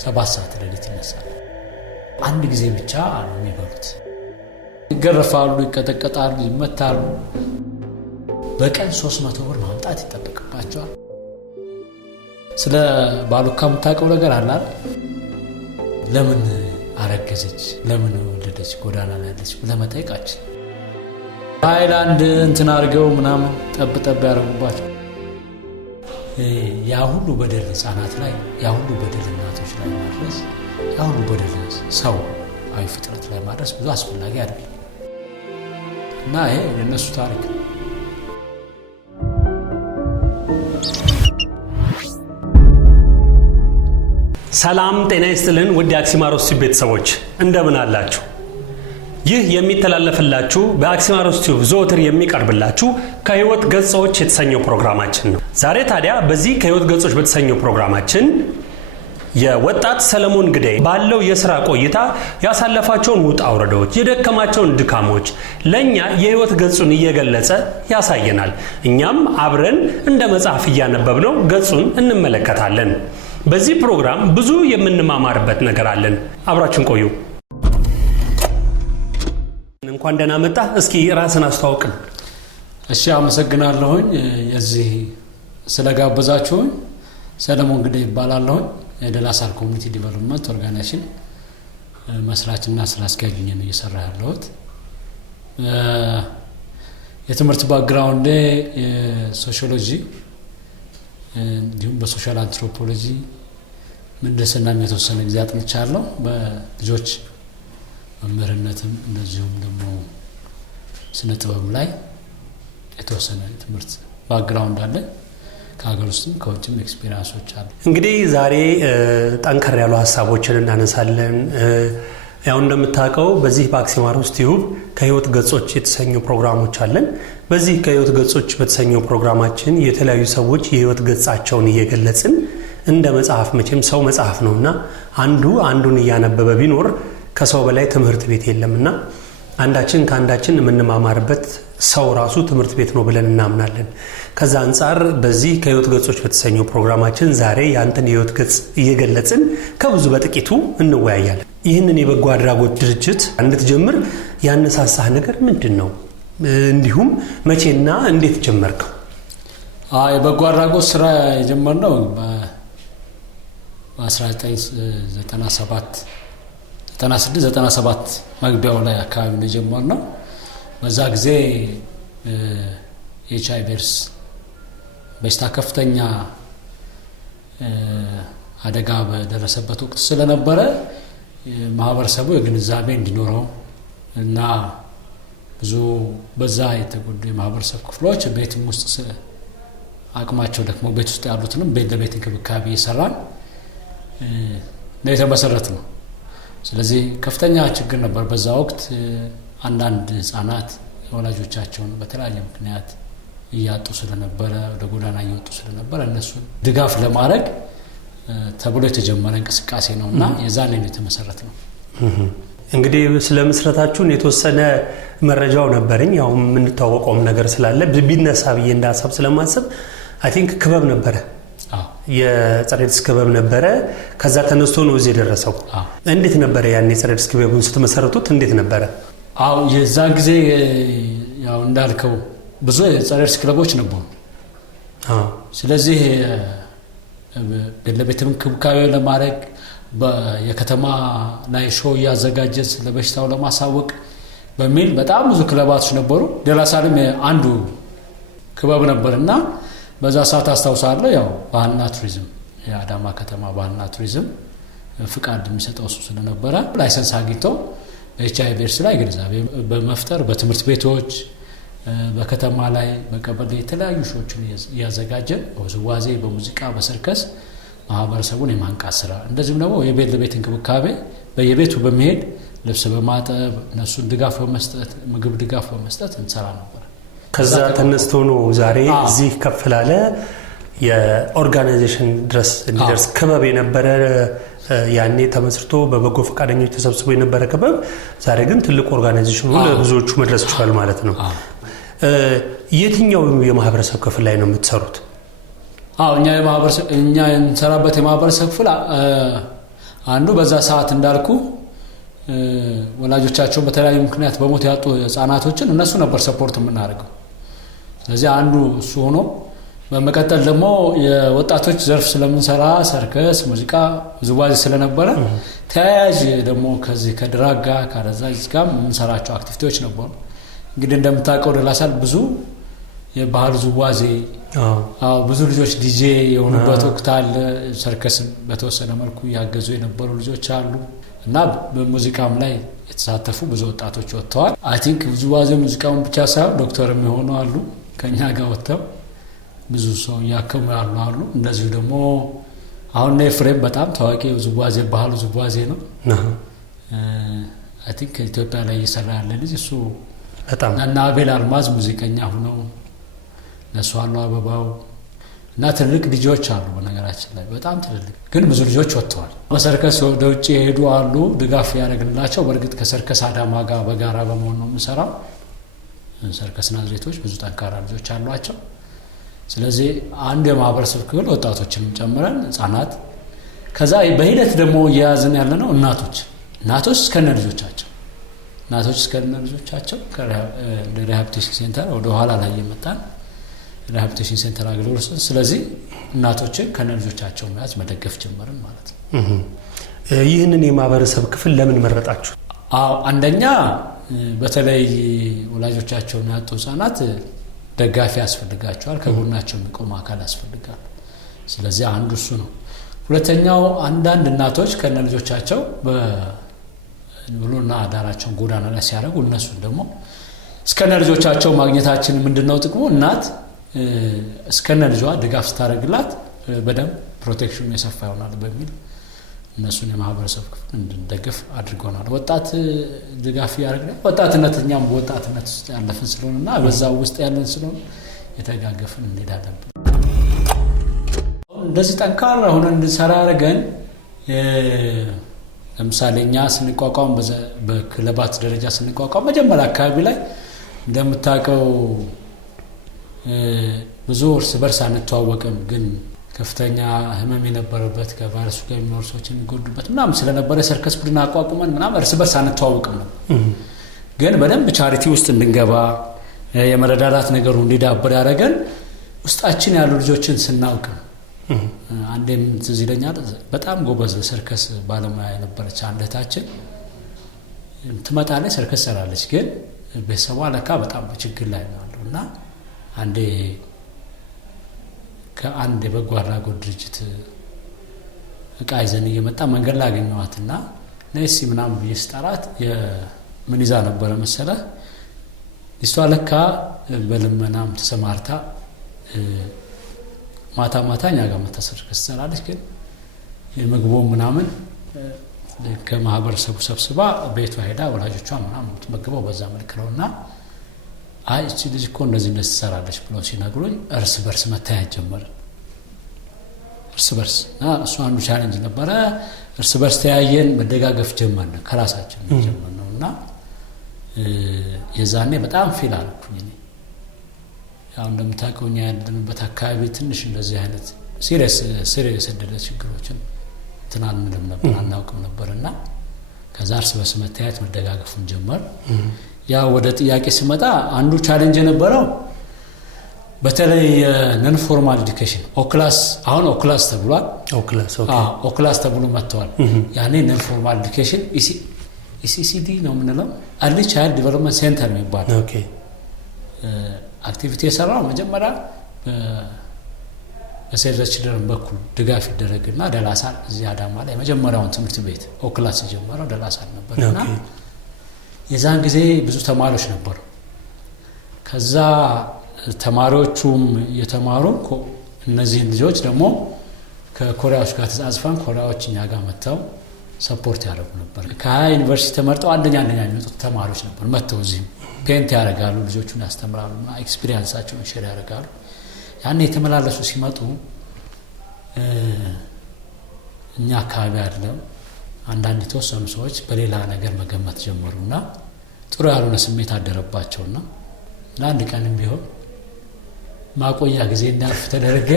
7 ሰዓት ሌሊት ይነሳል። አንድ ጊዜ ብቻ ነው የሚበሉት። ይገረፋሉ፣ ይቀጠቀጣሉ፣ ይመታሉ። በቀን 300 ብር ማምጣት ይጠበቅባቸዋል። ስለ ባሉካ የምታውቀው ነገር አለ አይደል? ለምን አረገዘች፣ ለምን ወለደች፣ ጎዳና ላይ ያለች ብለህ መጠየቃችን ሃይላንድ እንትን አድርገው ምናምን ጠብ ያደረጉባቸው። ያ ሁሉ በደል ህፃናት ላይ፣ ያ ሁሉ በደል እናቶች ላይ ማድረስ፣ ያ ሁሉ በደል ሰው አይ ፍጥረት ላይ ማድረስ ብዙ አስፈላጊ አይደለም እና ይሄ የነሱ ታሪክ ነው። ሰላም ጤና ይስጥልን ውድ አክሲማሮስ ቤተሰቦች እንደምን አላችሁ? ይህ የሚተላለፍላችሁ በአክሲማሮስ ቲዩብ ዘወትር የሚቀርብላችሁ ከህይወት ገጾች የተሰኘው ፕሮግራማችን ነው። ዛሬ ታዲያ በዚህ ከህይወት ገጾች በተሰኘው ፕሮግራማችን የወጣት ሰለሞን ግዳይ ባለው የሥራ ቆይታ ያሳለፋቸውን ውጣ ውረዶች፣ የደከማቸውን ድካሞች ለኛ የህይወት ገጹን እየገለጸ ያሳየናል። እኛም አብረን እንደ መጽሐፍ እያነበብነው ገጹን እንመለከታለን። በዚህ ፕሮግራም ብዙ የምንማማርበት ነገር አለን። አብራችን ቆዩ። እንኳን ደህና መጣ። እስኪ ራስን አስተዋውቅን። እሺ፣ አመሰግናለሁኝ የዚህ ስለጋበዛችሁኝ። ሰለሞን ግዳይ ይባላለሁ። የደላሳል ኮሚኒቲ ዲቨሎፕመንት ኦርጋናይዜሽን መስራችና ስራ አስኪያጅ ነኝ እየሰራ ያለሁት። የትምህርት ባክግራውንድ ሶሺዮሎጂ እንዲሁም በሶሻል አንትሮፖሎጂ ምህንድስና የተወሰነ ጊዜ አጥንቻለሁ። በልጆች መምህርነትም እንደዚሁም ደግሞ ስነ ጥበብ ላይ የተወሰነ ትምህርት ባክግራውንድ አለ። ከሀገር ውስጥም ከውጭም ኤክስፒሪያንሶች አሉ። እንግዲህ ዛሬ ጠንከር ያሉ ሀሳቦችን እናነሳለን። ያው እንደምታውቀው በዚህ በአክሲማሮስ ቲዩብ ከህይወት ገጾች የተሰኙ ፕሮግራሞች አለን። በዚህ ከህይወት ገጾች በተሰኘው ፕሮግራማችን የተለያዩ ሰዎች የህይወት ገጻቸውን እየገለጽን እንደ መጽሐፍ፣ መቼም ሰው መጽሐፍ ነውና አንዱን እያነበበ ቢኖር ከሰው በላይ ትምህርት ቤት የለምና አንዳችን ከአንዳችን የምንማማርበት ሰው ራሱ ትምህርት ቤት ነው ብለን እናምናለን። ከዛ አንፃር በዚህ ከህይወት ገጾች በተሰኘው ፕሮግራማችን ዛሬ ያንተን የህይወት ገጽ እየገለጽን ከብዙ በጥቂቱ እንወያያለን። ይህንን የበጎ አድራጎት ድርጅት እንድትጀምር ያነሳሳህ ነገር ምንድን ነው? እንዲሁም መቼና እንዴት ጀመርከው? የበጎ አድራጎት ስራ የጀመርነው በ1997 መግቢያው ላይ አካባቢ ነው የጀመርነው። በዛ ጊዜ ኤችአይቪ ኤድስ በሽታ ከፍተኛ አደጋ በደረሰበት ወቅት ስለነበረ ማህበረሰቡ የግንዛቤ እንዲኖረው እና ብዙ በዛ የተጎዱ የማህበረሰብ ክፍሎች ቤትም ውስጥ አቅማቸው ደግሞ ቤት ውስጥ ያሉትንም ቤት ለቤት እንክብካቤ እየሰራን ነው የተመሰረት ነው። ስለዚህ ከፍተኛ ችግር ነበር በዛ ወቅት። አንዳንድ ህፃናት ወላጆቻቸውን በተለያየ ምክንያት እያጡ ስለነበረ፣ ወደ ጎዳና እየወጡ ስለነበረ እነሱን ድጋፍ ለማድረግ ተብሎ የተጀመረ እንቅስቃሴ ነውና የዛኔ ነው የተመሰረት ነው። እንግዲህ ስለ መስረታችሁን የተወሰነ መረጃው ነበረኝ። ያው የምንታወቀውም ነገር ስላለ ቢነሳ ብዬ እንዳሳብ ስለማስብ አይ ቲንክ ክበብ ነበረ። የጸረ ኤድስ ክበብ ነበረ። ከዛ ተነስቶ ነው እዚህ የደረሰው። እንዴት ነበረ ያን የጸረ ኤድስ ክበቡን ስትመሰርቱት እንዴት ነበረ? የዛ ጊዜ ያው እንዳልከው ብዙ የጸረ ኤድስ ክለቦች ነበሩ። ስለዚህ ቤት እንክብካቤ ለማድረግ የከተማ ላይ ሾው እያዘጋጀ ስለበሽታው ለማሳወቅ በሚል በጣም ብዙ ክለባቶች ነበሩ። ደላሳልም አንዱ ክበብ ነበርና በዛ ሰዓት አስታውሳለሁ ያው ባህልና ቱሪዝም የአዳማ ከተማ ባህልና ቱሪዝም ፍቃድ የሚሰጠው እሱ ስለነበረ ላይሰንስ አግኝቶ በኤችአይቪ ኤድስ ላይ ግንዛቤ በመፍጠር በትምህርት ቤቶች፣ በከተማ ላይ በቀበሌ የተለያዩ ሾዎችን እያዘጋጀን በውዝዋዜ፣ በሙዚቃ፣ በሰርከስ ማህበረሰቡን የማንቃት ስራ እንደዚህም ደግሞ የቤት ለቤት እንክብካቤ በየቤቱ በመሄድ ልብስ በማጠብ እነሱን ድጋፍ በመስጠት ምግብ ድጋፍ በመስጠት እንሰራ ነበር። ከዛ ተነስቶ ነው ዛሬ እዚህ ከፍ ላለ የኦርጋናይዜሽን ድረስ እንዲደርስ ክበብ የነበረ ያኔ ተመስርቶ በበጎ ፈቃደኞች ተሰብስቦ የነበረ ክበብ ዛሬ ግን ትልቅ ኦርጋናይዜሽን ሆኖ ለብዙዎቹ መድረስ ይችላል ማለት ነው። የትኛው የማህበረሰብ ክፍል ላይ ነው የምትሰሩት? እኛ የምንሰራበት የማህበረሰብ ክፍል አንዱ በዛ ሰዓት እንዳልኩ ወላጆቻቸው በተለያዩ ምክንያት በሞት ያጡ ህፃናቶችን እነሱ ነበር ሰፖርት የምናደርገው። ስለዚህ አንዱ እሱ ሆኖ በመቀጠል ደግሞ የወጣቶች ዘርፍ ስለምንሰራ ሰርከስ፣ ሙዚቃ፣ ውዝዋዜ ስለነበረ ተያያዥ ደግሞ ከዚህ ከድራግ ጋር ከአደንዛዥ ጋር የምንሰራቸው አክቲቪቲዎች ነበሩ። እንግዲህ እንደምታውቀው ደላሳል ብዙ የባህል ውዝዋዜ ብዙ ልጆች ዲጄ የሆኑበት ወቅት አለ። ሰርከስ በተወሰነ መልኩ ያገዙ የነበሩ ልጆች አሉ እና በሙዚቃም ላይ የተሳተፉ ብዙ ወጣቶች ወጥተዋል። አይ ቲንክ ውዝዋዜ ሙዚቃውን ብቻ ሳይሆን ዶክተርም የሆኑ አሉ ከኛ ጋር ወጥተው ብዙ ሰው ያከሙ ያሉ አሉ። እንደዚሁ ደግሞ አሁን ኤፍሬም በጣም ታዋቂ ውዝዋዜ ባህል ውዝዋዜ ነው። አይ ቲንክ ኢትዮጵያ ላይ እየሰራ ያለ ልጅ እሱ በጣም እና አቤል አልማዝ ሙዚቀኛ ሆነው እነሱ አሉ አበባው እና ትልልቅ ልጆች አሉ። በነገራችን ላይ በጣም ትልልቅ ግን ብዙ ልጆች ወጥተዋል። በሰርከስ ወደ ውጭ የሄዱ አሉ ድጋፍ ያደረግንላቸው። በእርግጥ ከሰርከስ አዳማ ጋር በጋራ በመሆን ነው የምንሰራው። ሰርከስ ናዝሬቶች ብዙ ጠንካራ ልጆች አሏቸው። ስለዚህ አንድ የማህበረሰብ ክፍል ወጣቶችንም ጨምረን ህፃናት፣ ከዛ በሂደት ደግሞ እየያዝን ያለ ነው እናቶች እስከነ ልጆቻቸው ሪሃቢሊቴሽን ሴንተር ወደ ኋላ ላይ የመጣን ሪሃቢሊቴሽን ሴንተር አገልግሎት። ስለዚህ እናቶችን ከነ ልጆቻቸው መያዝ መደገፍ ጀመርን ማለት ነው። ይህንን የማህበረሰብ ክፍል ለምን መረጣችሁ? አንደኛ በተለይ ወላጆቻቸውን ያጡ ህፃናት ደጋፊ ያስፈልጋቸዋል። ከጎናቸው የሚቆም አካል ያስፈልጋል። ስለዚህ አንዱ እሱ ነው። ሁለተኛው አንዳንድ እናቶች ከነ ልጆቻቸው በብሎና አዳራቸውን ጎዳና ላይ ሲያደርጉ እነሱን ደግሞ እስከነ ልጆቻቸው ማግኘታችን ምንድነው ጥቅሙ? እናት እስከነ ልጇ ድጋፍ ስታደርግላት በደንብ ፕሮቴክሽኑ የሰፋ ይሆናል በሚል እነሱን የማህበረሰብ ክፍል እንድንደግፍ አድርጎናል። ወጣት ድጋፍ ያደርጋል። ወጣትነት እኛም በወጣትነት ውስጥ ያለፍን ስለሆነና በዛው ውስጥ ያለን ስለሆነ የተጋገፍን እንሄዳለን። እንደዚህ ጠንካራ ሆነን እንድንሰራ ያደረገን ለምሳሌ እኛ ስንቋቋም በክለባት ደረጃ ስንቋቋም መጀመሪያ አካባቢ ላይ እንደምታውቀው ብዙ እርስ በርስ አንተዋወቅም፣ ግን ከፍተኛ ህመም የነበረበት ከቫይረሱ ጋር የሚኖሩ ሰዎች የሚጎዱበት ምናምን ስለነበረ ሰርከስ ቡድን አቋቁመን ምናምን እርስ በርስ አንተዋወቅም ነው። ግን በደንብ ቻሪቲ ውስጥ እንድንገባ የመረዳዳት ነገሩ እንዲዳብር ያደረገን ውስጣችን ያሉ ልጆችን ስናውቅ። አንዴም ትዝ ይለኛል በጣም ጎበዝ ሰርከስ ባለሙያ የነበረች አንድ እህታችን ትመጣለች፣ ሰርከስ ሰራለች፣ ግን ቤተሰቧ ለካ በጣም በችግር ላይ ነው ያለው እና አንዴ ከአንድ የበጎ አድራጎት ድርጅት እቃ ይዘን እየመጣ መንገድ ላይ አገኘኋትና ነሲ ምናምን ብዬ ስጠራት ምን ይዛ ነበረ መሰለህ? እሷ ለካ በልመናም ተሰማርታ ማታ ማታ እኛ ጋር መተሰርከስ ትሰራለች። ግን የምግቡ ምናምን ከማህበረሰቡ ሰብስባ ቤቷ ሄዳ ወላጆቿ ምናምን ትመግበው በዛ መልክ ነውና አይ እቺ ልጅ እኮ እንደዚህ ትሰራለች ብሎ ሲነግሩኝ እርስ በርስ መታየት ጀመረ። እርስ በርስ እሱ አንዱ ቻሌንጅ ነበረ። እርስ በርስ ተያየን፣ መደጋገፍ ጀመርን። ከራሳችን ጀመርነውና የዛኔ በጣም ፊል አልኩኝ እኔ ያው እንደምታውቀው እኛ ያለንበት አካባቢ ትንሽ እንደዚህ አይነት ሲሪየስ የሰደደ ችግሮችን ትናንልም ነበር አናውቅም ነበርና ከዛ እርስ በርስ መታየት መደጋገፉን ጀመር። ያው ወደ ጥያቄ ሲመጣ አንዱ ቻሌንጅ የነበረው በተለይ ነን ፎርማል ኤዱኬሽን ኦክላስ፣ አሁን ኦክላስ ተብሏል። ኦክላስ ተብሎ መጥቷል። ያኔ ነን ፎርማል ኤዱኬሽን ኢሲሲዲ ነው የምንለው፣ አርሊ ቻይልድ ዲቨሎፕመንት ሴንተር የሚባል አክቲቪቲ የሰራው መጀመሪያ በሴቭ ዘ ችልድረን በኩል ድጋፍ ይደረግና ደላሳል እዚህ አዳማ ላይ መጀመሪያውን ትምህርት ቤት ኦክላስ የጀመረው ደላሳል ነበርና የዛን ጊዜ ብዙ ተማሪዎች ነበሩ። ከዛ ተማሪዎቹም የተማሩ እነዚህን ልጆች ደግሞ ከኮሪያዎች ጋር ተጻጽፈን ኮሪያዎች እኛ ጋር መጥተው ሰፖርት ያደርጉ ነበር። ከ20 ዩኒቨርሲቲ ተመርጠው አንደኛ የሚወጡት ተማሪዎች ነበሩ። መጥተው እዚህም ፔንት ያደርጋሉ፣ ልጆቹን ያስተምራሉ፣ ኤክስፒሪየንሳቸውን ሼር ያደርጋሉ። ያን የተመላለሱ ሲመጡ እኛ አካባቢ አይደለም አንዳንድ የተወሰኑ ሰዎች በሌላ ነገር መገመት ጀመሩና ጥሩ ያልሆነ ስሜት አደረባቸውና ለአንድ ቀንም ቢሆን ማቆያ ጊዜ እንዳልፍ ተደረገ።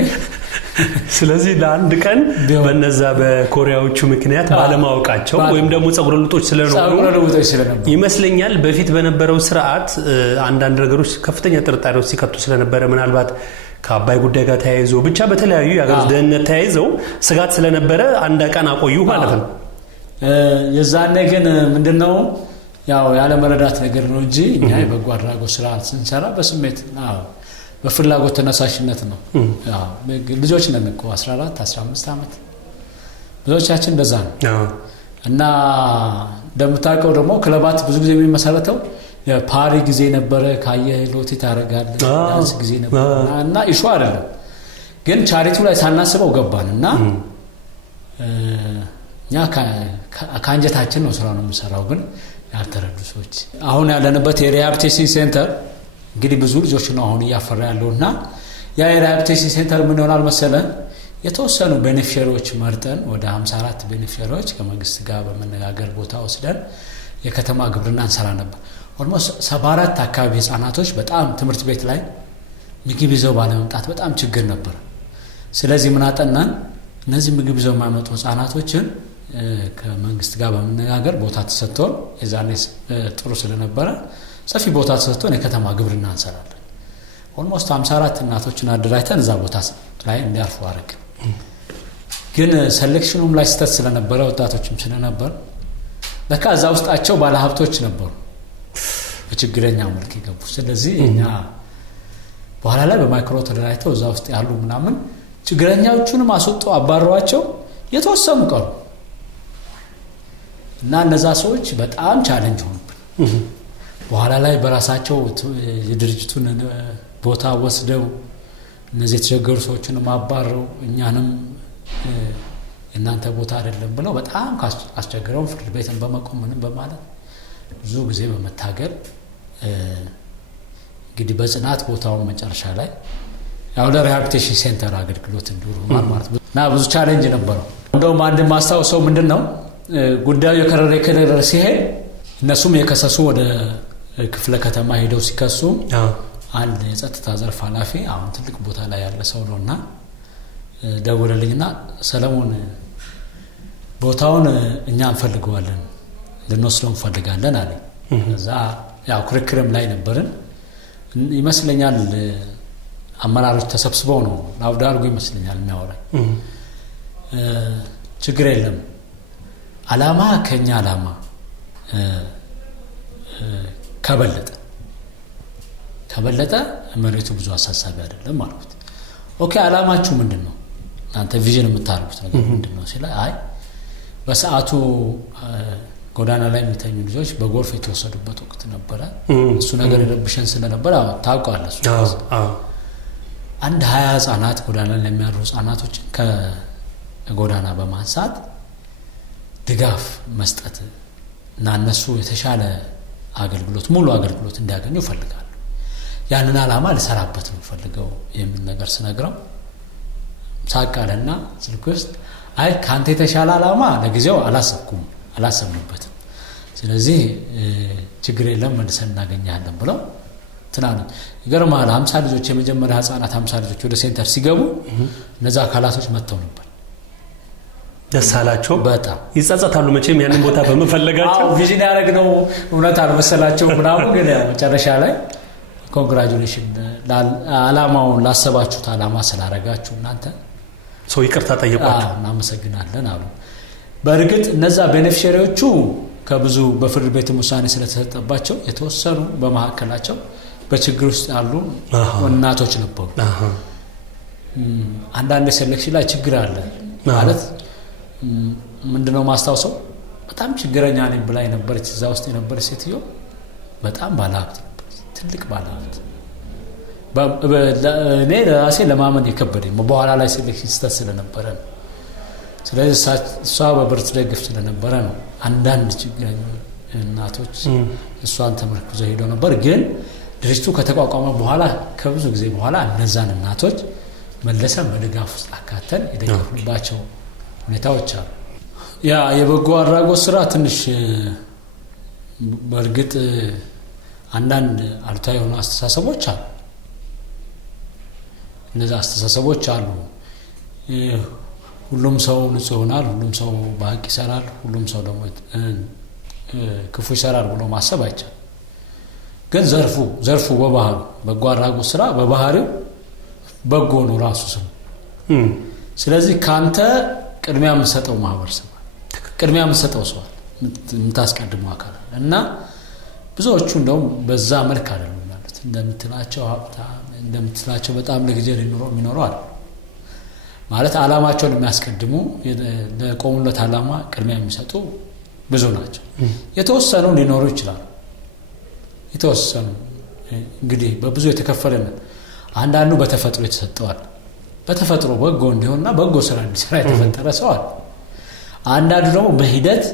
ስለዚህ ለአንድ ቀን በነዛ በኮሪያዎቹ ምክንያት ባለማወቃቸው ወይም ደግሞ ጸጉረ ልውጦች ስለነበሩ ይመስለኛል በፊት በነበረው ስርዓት አንዳንድ ነገሮች ከፍተኛ ጥርጣሬ ውስጥ ሲከቱ ስለነበረ ምናልባት ከአባይ ጉዳይ ጋር ተያይዞ ብቻ በተለያዩ የሀገር ደህንነት ተያይዘው ስጋት ስለነበረ አንድ ቀን አቆዩ ማለት ነው። የዛኔ ግን ምንድነው ያው ያለ መረዳት ነገር ነው እንጂ እኛ የበጎ አድራጎት ስራ ስንሰራ በስሜት በፍላጎት ተነሳሽነት ነው። ያው ልጆች ነን እኮ 14 15 አመት ብዙዎቻችን እንደዛ ነው። እና እንደምታውቀው ደግሞ ክለባት ብዙ ጊዜ የሚመሰረተው የፓሪ ጊዜ ነበረ። ካየ ሎቲ ታረጋለ ዳንስ ጊዜ ነበር እና ኢሹ አይደለም ግን ቻሪቲው ላይ ሳናስበው ገባንና እኛ ካንጀታችን ነው ስራውን የምንሰራው ግን ያልተረዱ ሰዎች አሁን ያለንበት የሪሃቢሊቴሽን ሴንተር እንግዲህ ብዙ ልጆች ነው አሁን እያፈራ ያለውና ያ የሪሃቢሊቴሽን ሴንተር ምን ይሆናል መሰለን የተወሰኑ ቤኔፊሻሪዎች መርጠን ወደ 54 ቤኔፊሻሪዎች ከመንግስት ጋር በመነጋገር ቦታ ወስደን የከተማ ግብርና እንሰራ ነበር። ኦልሞስት 74 አካባቢ ህፃናቶች በጣም ትምህርት ቤት ላይ ምግብ ይዘው ባለመምጣት በጣም ችግር ነበር። ስለዚህ ምን አጠናን እነዚህ ምግብ ይዘው የማይመጡ ህፃናቶችን ከመንግስት ጋር በመነጋገር ቦታ ተሰጥቶን የዛኔ ጥሩ ስለነበረ ሰፊ ቦታ ተሰጥቶን የከተማ ግብርና እንሰራለን። ኦልሞስት 54 እናቶችን አደራጅተን እዛ ቦታ ላይ እንዲያርፉ አደረግን። ግን ሴሌክሽኑም ላይ ስተት ስለነበረ ወጣቶችም ስለነበር ለካ እዛ ውስጣቸው ባለሀብቶች ነበሩ በችግረኛ መልክ ይገቡ። ስለዚህ እኛ በኋላ ላይ በማይክሮ ተደራጅተው እዛ ውስጥ ያሉ ምናምን ችግረኛዎቹንም አስወጡ አባረዋቸው የተወሰኑ ቀሩ እና እነዛ ሰዎች በጣም ቻሌንጅ ሆኑብን። በኋላ ላይ በራሳቸው የድርጅቱን ቦታ ወስደው እነዚህ የተቸገሩ ሰዎችን ማባረው እኛንም እናንተ ቦታ አይደለም ብለው በጣም አስቸግረው ፍርድ ቤትን በመቆም ምንም በማለት ብዙ ጊዜ በመታገል እንግዲህ በጽናት ቦታውን መጨረሻ ላይ ያው ለሪሃቢሊቴሽን ሴንተር አገልግሎት እንዲውል ማለት ነው። እና ብዙ ቻሌንጅ ነበረው። እንደውም አንድ ማስታወሰው ምንድነው ጉዳዩ የከረረ ሲሄድ እነሱም የከሰሱ ወደ ክፍለ ከተማ ሄደው ሲከሱ አንድ የጸጥታ ዘርፍ ኃላፊ አሁን ትልቅ ቦታ ላይ ያለ ሰው ነውና ደወለልኝና ሰለሞን ቦታውን እኛ እንፈልገዋለን ልንወስደው እንፈልጋለን አለ። እዛ ያው ክርክርም ላይ ነበርን ይመስለኛል። አመራሮች ተሰብስበው ነው አውዳርጎ ይመስለኛል የሚያወራኝ። ችግር የለም አላማ ከኛ አላማ ከበለጠ መሬቱ ብዙ አሳሳቢ አይደለም ማለት። ኦኬ አላማችሁ ምንድነው እናንተ ቪዥን የምታርጉት ነገር ምንድነው ሲላ አይ በሰዓቱ ጎዳና ላይ የሚተኙ ልጆች በጎርፍ የተወሰዱበት ወቅት ነበረ። እሱ ነገር የረብሸን ስለነበረ ታውቃለህ አንድ 20 ህፃናት ጎዳና ላይ የሚያድሩ ህፃናቶችን ከጎዳና በማንሳት ድጋፍ መስጠት እና እነሱ የተሻለ አገልግሎት ሙሉ አገልግሎት እንዲያገኙ ፈልጋለሁ። ያንን አላማ ልሰራበት ነው ፈልገው የሚል ነገር ስነግረው ሳቃለና ስልክ ውስጥ አይ ካንተ የተሻለ አላማ ለጊዜው አላሰብንበትም ስለዚህ ችግር የለም መልሰን እናገኛለን ብለው ትናንት ይገርማል 50 ልጆች የመጀመሪያ ህፃናት 50 ልጆች ወደ ሴንተር ሲገቡ እነዛ አካላቶች መጥተው ነበር። ደሳላቸው በጣም ይጸጸታሉ መቼም ያንን ቦታ በመፈለጋቸው ቪዥን ያደረግነው እውነት አልመሰላቸው ምናምን ግን መጨረሻ ላይ ኮንግራጁሌሽን ለዓላማውን ላሰባችሁት ዓላማ ስላረጋችሁ እናንተ ሰው ይቅርታ ጠይቋቸው እናመሰግናለን አሉ። በእርግጥ እነዛ ቤኔፊሻሪዎቹ ከብዙ በፍርድ ቤት ውሳኔ ስለተሰጠባቸው የተወሰኑ በመሐከላቸው በችግር ውስጥ ያሉ እናቶች ነበሩ። አንዳንድ ሴሌክሽን ላይ ችግር አለ ማለት ምንድነው ማስታወሰው በጣም ችግረኛ ነኝ ብላ የነበረች እዛ ውስጥ የነበረች ሴትዮ በጣም ባለሀብት ነበረች ትልቅ ባለሀብት። እኔ ለራሴ ለማመን የከበደኝ በኋላ ላይ ሴሌክሽን ስተት ስለነበረ ነው። ስለዚህ እሷ በብርት ደግፍ ስለነበረ ነው አንዳንድ ችግረኛ እናቶች እሷን ተመርኩዘው ሄደው ነበር። ግን ድርጅቱ ከተቋቋመ በኋላ ከብዙ ጊዜ በኋላ እነዛን እናቶች መለሰን በድጋፍ ውስጥ አካተን የደገፍንባቸው ሁኔታዎች አሉ። ያ የበጎ አድራጎት ስራ ትንሽ በእርግጥ አንዳንድ አሉታዊ የሆኑ አስተሳሰቦች አሉ። እነዚህ አስተሳሰቦች አሉ። ሁሉም ሰው ንጹህ ይሆናል፣ ሁሉም ሰው በሐቅ ይሰራል፣ ሁሉም ሰው ደግሞ ክፉ ይሰራል ብሎ ማሰብ አይቻልም። ግን ዘርፉ በባህሪው በጎ አድራጎት ስራ በባህሪው በጎ ነው ራሱ ስሙ። ስለዚህ ካንተ ቅድሚያ የምትሰጠው ማህበረሰብ፣ ቅድሚያ የምትሰጠው ሰው፣ የምታስቀድመው አካል እና ብዙዎቹ እንደውም በዛ መልክ አይደሉም ማለት እንደምትላቸው ሀብታም እንደምትላቸው በጣም ለጊዜ የሚኖሩ አለ ማለት ዓላማቸውን የሚያስቀድሙ ለቆሙለት ዓላማ ቅድሚያ የሚሰጡ ብዙ ናቸው። የተወሰኑ ሊኖሩ ይችላሉ። የተወሰኑ እንግዲህ በብዙ የተከፈለን አንዳንዱ በተፈጥሮ የተሰጠዋል በተፈጥሮ በጎ እንዲሆንና በጎ ስራ እንዲሰራ የተፈጠረ ሰው አለ። አንዳንዱ ደግሞ በሂደት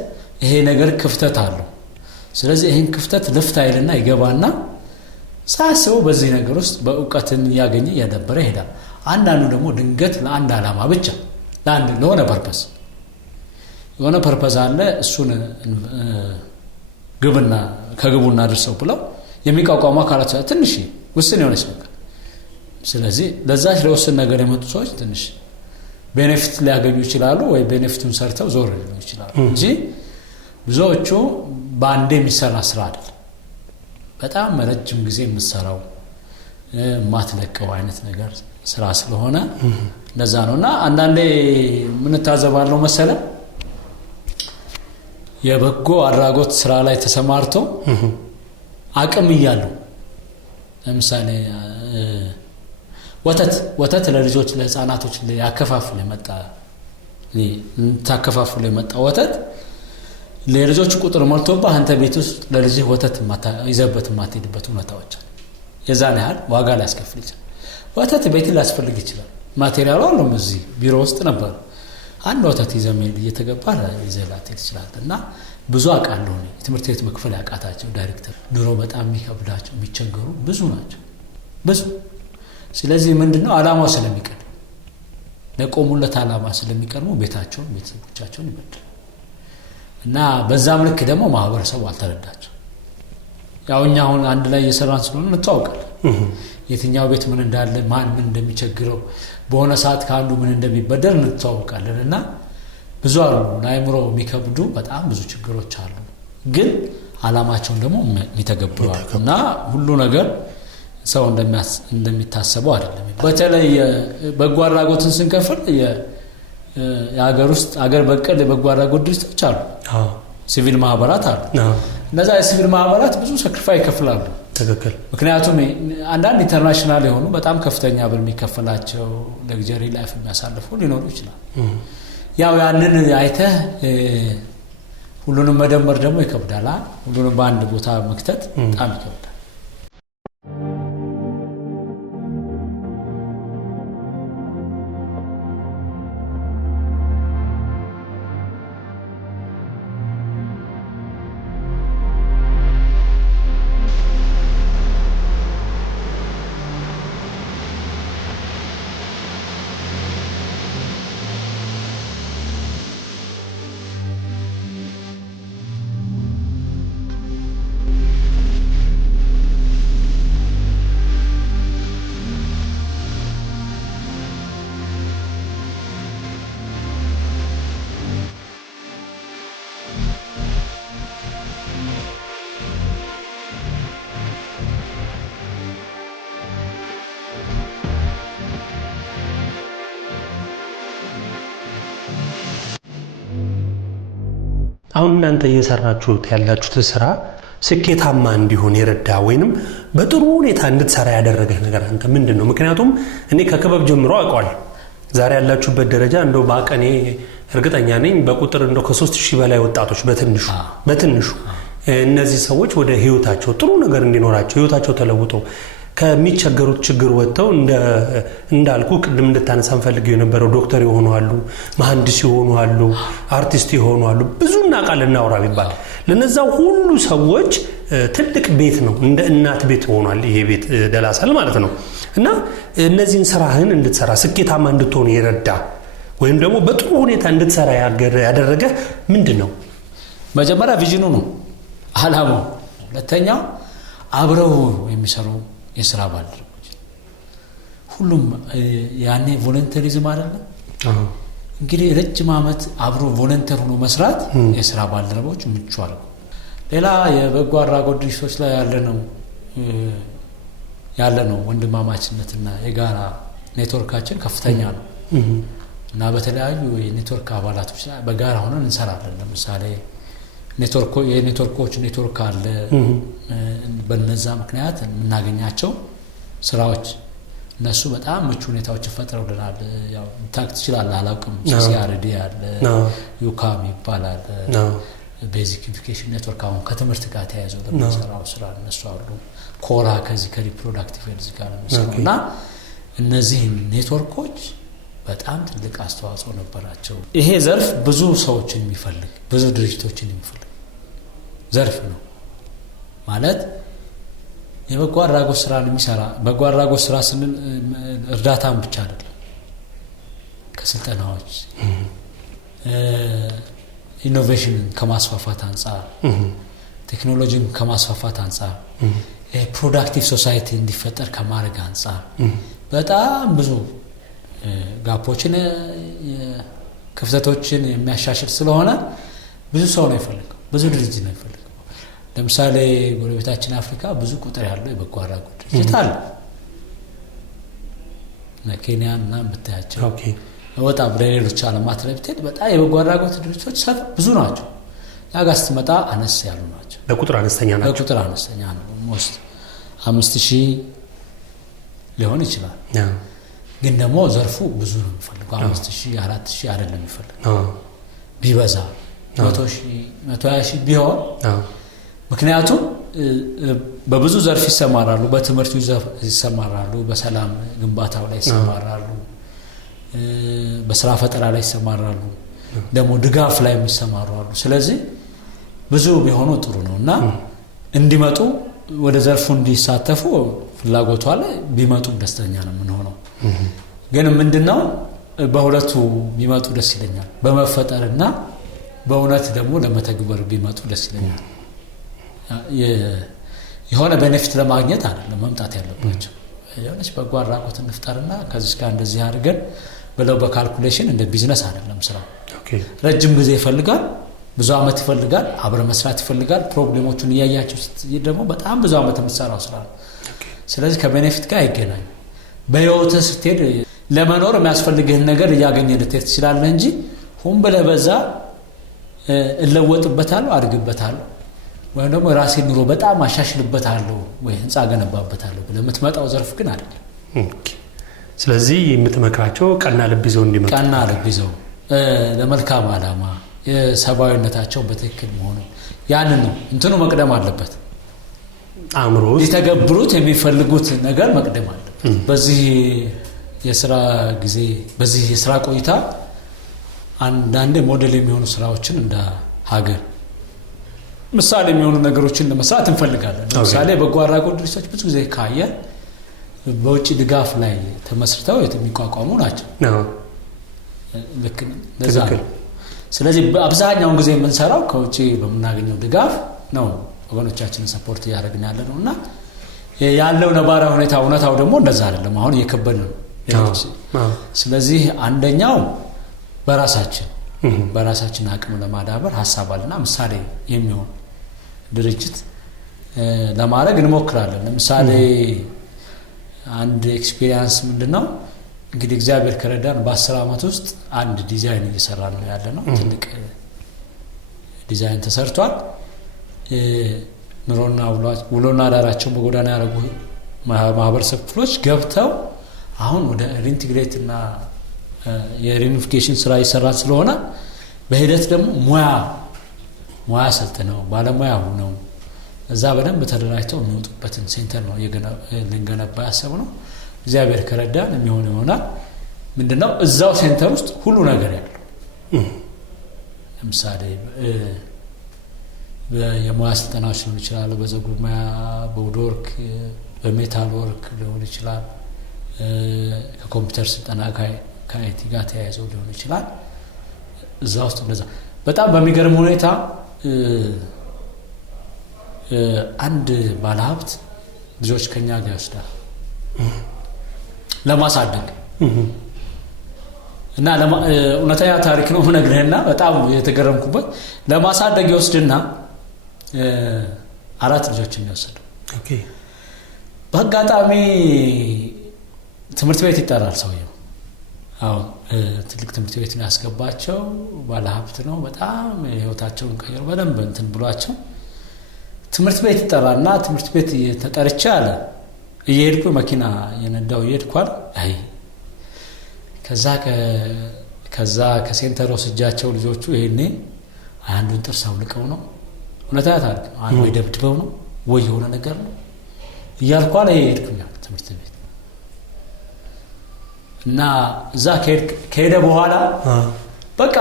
ይሄ ነገር ክፍተት አለው። ስለዚህ ይሄን ክፍተት ልፍታ ይልና ይገባና ሳያስበው በዚህ ነገር ውስጥ በእውቀትን እያገኘ እያዳበረ ይሄዳል። አንዳንዱ ደግሞ ድንገት ለአንድ ዓላማ ብቻ ለሆነ ፐርፐስ የሆነ ፐርፐስ አለ እሱን ከግቡና ድርሰው ብለው የሚቋቋሙ አካላት ትንሽ ውስን የሆነች ነገር። ስለዚህ ለዛች ለውስን ነገር የመጡ ሰዎች ትንሽ ቤኔፊት ሊያገኙ ይችላሉ ወይ ቤኔፊቱን ሰርተው ዞር ሊሉ ይችላሉ እንጂ ብዙዎቹ በአንዴ የሚሰራ ስራ አይደለም። በጣም ረጅም ጊዜ የምትሰራው የማትለቀው አይነት ነገር ስራ ስለሆነ እንደዛ ነውና አንዳንዴ ምን ታዘባለው መሰለ የበጎ አድራጎት ስራ ላይ ተሰማርቶ አቅም እያለው ለምሳሌ ወተት ለልጆች ለህፃናቶች ያከፋፍል የመጣ ወተት ለልጆች ቁጥር ሞልቶብህ አንተ ቤት ውስጥ ለልጅህ ወተት ይዘበት ማትሄድበት ሁኔታዎች አሉ። የዛን ያህል ዋጋ ሊያስከፍል ይችላል። ወተት ቤት ሊያስፈልግ ይችላል። ማቴሪያሉ አለም እዚህ ቢሮ ውስጥ ነበር። አንድ ወተት ይዘመል እየተገባ ይዘላት ይችላል እና ብዙ አቃለው ነው ትምህርት ቤት መክፈል ያቃታቸው ዳይሬክተር ድሮ በጣም የሚከብዳቸው የሚቸገሩ ብዙ ናቸው ብዙ። ስለዚህ ምንድነው ዓላማው ስለሚቀድም ለቆሙለት ዓላማ ስለሚቀርሙ ቤተሰቦቻቸውን ይበድል እና በዛ መልክ ደግሞ ማህበረሰቡ አልተረዳቸው። ያው እኛ አሁን አንድ ላይ እየሰራን ስለሆነ እንተዋወቃለን። የትኛው ቤት ምን እንዳለ ማን ምን እንደሚቸግረው በሆነ ሰዓት ካሉ ምን እንደሚበደል እንተዋወቃለን እና ብዙ አሉ ለአይምሮ የሚከብዱ በጣም ብዙ ችግሮች አሉ። ግን ዓላማቸውን ደግሞ የሚተገብሩ እና ሁሉ ነገር ሰው እንደሚታሰበው አይደለም። በተለይ በጎ አድራጎትን ስንከፍል የሀገር በቀል የበጎ አድራጎት ድርጅቶች አሉ፣ ሲቪል ማህበራት አሉ። እነዛ የሲቪል ማህበራት ብዙ ሰክሪፋይ ይከፍላሉ። ትክክል። ምክንያቱም አንዳንድ ኢንተርናሽናል የሆኑ በጣም ከፍተኛ ብር የሚከፈላቸው ለግጀሪ ላይፍ የሚያሳልፉ ሊኖሩ ይችላል። ያው ያንን አይተህ ሁሉንም መደመር ደግሞ ይከብዳል። ሁሉንም በአንድ ቦታ መክተት በጣም ይከብዳል። አሁን እናንተ እየሰራችሁት ያላችሁት ስራ ስኬታማ እንዲሆን ይረዳ ወይንም በጥሩ ሁኔታ እንድትሰራ ያደረገህ ነገር አንተ ምንድነው? ምክንያቱም እኔ ከክበብ ጀምሮ አውቀዋለሁ ዛሬ ያላችሁበት ደረጃ እንደው ባቀኔ እርግጠኛ ነኝ በቁጥር እንደው ከ3000 በላይ ወጣቶች በትንሹ እነዚህ ሰዎች ወደ ህይወታቸው ጥሩ ነገር እንዲኖራቸው ህይወታቸው ተለውጦ ከሚቸገሩት ችግር ወጥተው እንዳልኩ ቅድም እንድታነሳን ፈልገው የነበረው ዶክተር ይሆኑ አሉ፣ መሐንዲስ ይሆኑ አሉ፣ አርቲስት ይሆኑ አሉ። ብዙና ቃል እናውራ ቢባል ለነዛ ሁሉ ሰዎች ትልቅ ቤት ነው፣ እንደ እናት ቤት ሆኗል ይሄ ቤት ደላሳል ማለት ነው። እና እነዚህን ስራህን እንድትሰራ ስኬታማ እንድትሆን ይረዳ ወይም ደግሞ በጥሩ ሁኔታ እንድትሰራ ያደረገ ምንድነው? መጀመሪያ ቪዥኑ ነው፣ ዓላማው። ሁለተኛው አብረው የሚሰሩ የሥራ ባልደረቦች ሁሉም ያኔ ቮለንተሪዝም አይደለም እንግዲህ ረጅም ዓመት አብሮ ቮለንተር ሆኖ መስራት የሥራ ባልደረቦች ምቹ አድርገው ሌላ የበጎ አድራጎት ድርጅቶች ላይ ያለ ነው ወንድማማችነትና የጋራ ኔትወርካችን ከፍተኛ ነው እና በተለያዩ የኔትወርክ አባላቶች ላይ በጋራ ሆነን እንሰራለን። ለምሳሌ የኔትወርኮች ኔትወርክ አለ። በነዛ ምክንያት የምናገኛቸው ስራዎች እነሱ በጣም ምቹ ሁኔታዎች ይፈጥሩልናል። ያው ታክት ይችላል አላውቅም ሲሲአርዲ አለ ዩካም ይባላል ቤዚክ ኤጁኬሽን ኔትወርክ አሁን ከትምህርት ጋር ተያይዞ ለምንሰራው ስራ እነሱ አሉ። ኮራ ከዚህ ከሪፕሮዳክቲቭ ሄልዝ ጋር ለምሳሌና እነዚህ ኔትወርኮች በጣም ትልቅ አስተዋጽኦ ነበራቸው። ይሄ ዘርፍ ብዙ ሰዎችን የሚፈልግ ብዙ ድርጅቶችን የሚፈልግ ዘርፍ ነው ማለት የበጎ አድራጎት ስራን የሚሰራ በጎ አድራጎት ስራ ስንል እርዳታን ብቻ አይደለም። ከስልጠናዎች ኢኖቬሽንን ከማስፋፋት አንፃር ቴክኖሎጂን ከማስፋፋት አንፃር ፕሮዳክቲቭ ሶሳይቲ እንዲፈጠር ከማድረግ አንፃር በጣም ብዙ ጋፖችን ክፍተቶችን የሚያሻሽል ስለሆነ ብዙ ሰው ነው ይፈልጋል፣ ብዙ ድርጅት ነው ይፈልጋል። ለምሳሌ ጎረቤታችን አፍሪካ ብዙ ቁጥር ያለው የበጎ አድራጎት ድርጅት አለ። ኬንያ እና ብታያቸው ወጣ በሌሎች ዓለማት ላይ ብትሄድ በጣም የበጎ አድራጎት ድርጅቶች ብዙ ናቸው። ያጋ ስትመጣ አነስ ያሉ ናቸው። በቁጥር አነስተኛ ናቸው። በቁጥር አነስተኛ ነው። ሞስት 5000 ሊሆን ይችላል። ግን ደግሞ ዘርፉ ብዙ ነው የሚፈልገው 5000 4000 አይደለም የሚፈልገው ቢበዛ 100,000 ቢሆን ምክንያቱም በብዙ ዘርፍ ይሰማራሉ። በትምህርቱ ይሰማራሉ፣ በሰላም ግንባታው ላይ ይሰማራሉ፣ በስራ ፈጠራ ላይ ይሰማራሉ፣ ደግሞ ድጋፍ ላይ ይሰማራሉ። ስለዚህ ብዙ ቢሆኑ ጥሩ ነውና እንዲመጡ ወደ ዘርፉ እንዲሳተፉ ፍላጎቱ አለ። ቢመጡ ደስተኛ ነው የምንሆነው። ግን ምንድነው በሁለቱ ቢመጡ ደስ ይለኛል። በመፈጠርና በእውነት ደግሞ ለመተግበር ቢመጡ ደስ ይለኛል። የሆነ ቤኔፊት ለማግኘት አይደለም መምጣት ያለባቸው። የሆነች በጎ አድራጎት እንፍጠርና ከዚህ ጋር እንደዚህ አድርገን ብለው በካልኩሌሽን እንደ ቢዝነስ አይደለም ስራው። ረጅም ጊዜ ይፈልጋል፣ ብዙ አመት ይፈልጋል፣ አብረ መስራት ይፈልጋል። ፕሮብሌሞቹን እያያቸው ደግሞ በጣም ብዙ አመት የምትሰራው ስራ ነው። ስለዚህ ከቤኔፊት ጋር አይገናኝ። በህይወት ስትሄድ ለመኖር የሚያስፈልግህን ነገር እያገኘህ ልትሄድ ትችላለህ እንጂ ሁን ብለህ በዛ እለወጥበታለሁ አድግበታለሁ ወይም ደግሞ ራሴን ኑሮ በጣም አሻሽልበታለሁ ወይ ህንጻ ገነባበታለሁ ብለህ የምትመጣው ዘርፍ ግን አይደለም። ስለዚህ የምትመክራቸው ቀና ልብ ይዘው እንዲመጡ ቀና ልብ ይዘው ለመልካም ዓላማ የሰብአዊነታቸው በትክክል መሆኑ ያንን ነው እንትኑ መቅደም አለበት። አእምሮ ሊተገብሩት የሚፈልጉት ነገር መቅደም አለበት። በዚህ የሥራ ጊዜ በዚህ የሥራ ቆይታ አንዳንድ ሞዴል የሚሆኑ ስራዎችን እንደ ሀገር ምሳሌ የሚሆኑ ነገሮችን ለመስራት እንፈልጋለን። ለምሳሌ በጎ አድራጎት ድርጅቶች ብዙ ጊዜ ካየ በውጭ ድጋፍ ላይ ተመስርተው የሚቋቋሙ ናቸው። ልክ ለዛ ስለዚህ አብዛኛውን ጊዜ የምንሰራው ከውጭ በመናገኘው ድጋፍ ነው ወገኖቻችንን ሰፖርት ያደርግን ያለ ነውና ያለው ነባራዊ ሁኔታ እውነታው ደግሞ እንደዛ አይደለም። አሁን እየከበደ ነው። ስለዚህ አንደኛው በራሳችን አቅም ለማዳበር ሐሳብ አለና ምሳሌ የሚሆን ድርጅት ለማድረግ እንሞክራለን። ለምሳሌ አንድ ኤክስፒሪየንስ ምንድነው እንግዲህ እግዚአብሔር ከረዳን በ10 አመት ውስጥ አንድ ዲዛይን እየሰራን ነው ያለነው። ትልቅ ዲዛይን ተሰርቷል። ኑሮና ውሎና ዳራቸው በጎዳና ያደረጉ ማህበረሰብ ክፍሎች ገብተው አሁን ወደ ኢንቲግሬት እና የሪዩኒፊኬሽን ስራ ይሰራል ስለሆነ በሂደት ደግሞ ሙያ ሰልጥነው ባለሙያ ሆነው እዛ በደንብ ተደራጅተው የሚወጡበትን ሴንተር ነው ልንገነባ ያሰብነው። እግዚአብሔር ከረዳን የሚሆን ይሆናል። ምንድነው እዛው ሴንተር ውስጥ ሁሉ ነገር ያለው ለምሳሌ የሙያ ስልጠናዎች ሊሆን ይችላል፣ በፀጉር ሙያ፣ በውድወርክ፣ በሜታል ወርክ ሊሆን ይችላል፣ ከኮምፒውተር ስልጠና ከአይቲ ጋር ተያይዘው ሊሆን ይችላል። እዛ ውስጥ እንደዛ በጣም በሚገርም ሁኔታ አንድ ባለሀብት ልጆች ከኛ ጋር ይወስዳል። ለማሳደግ እና እውነተኛ ታሪክ ነው የምነግርህና በጣም የተገረምኩበት ለማሳደግ ይወስድና 4 ልጆችን ይወስዳል። ኦኬ በአጋጣሚ ትምህርት ቤት ይጠራል ሰውየው። አሁን ትልቅ ትምህርት ቤት ነው ያስገባቸው። ባለሀብት ነው። በጣም ህይወታቸውን ቀየሩ በደንብ እንትን ብሏቸው ትምህርት ቤት ይጠራና ትምህርት ቤት ተጠርቼ አለ እየሄድኩ መኪና የነዳው እየሄድኳል። አይ ከዛ ከሴንተር ወስጃቸው ልጆቹ ይሄኔ አንዱን ጥርስ አውልቀው ነው እውነታ ታሪክ ነው አንዱ ወይ ደብድበው ነው ወይ የሆነ ነገር ነው እያልኳል ይሄድኩኝ ትምህርት ቤት እና እዛ ከሄደ በኋላ በቃ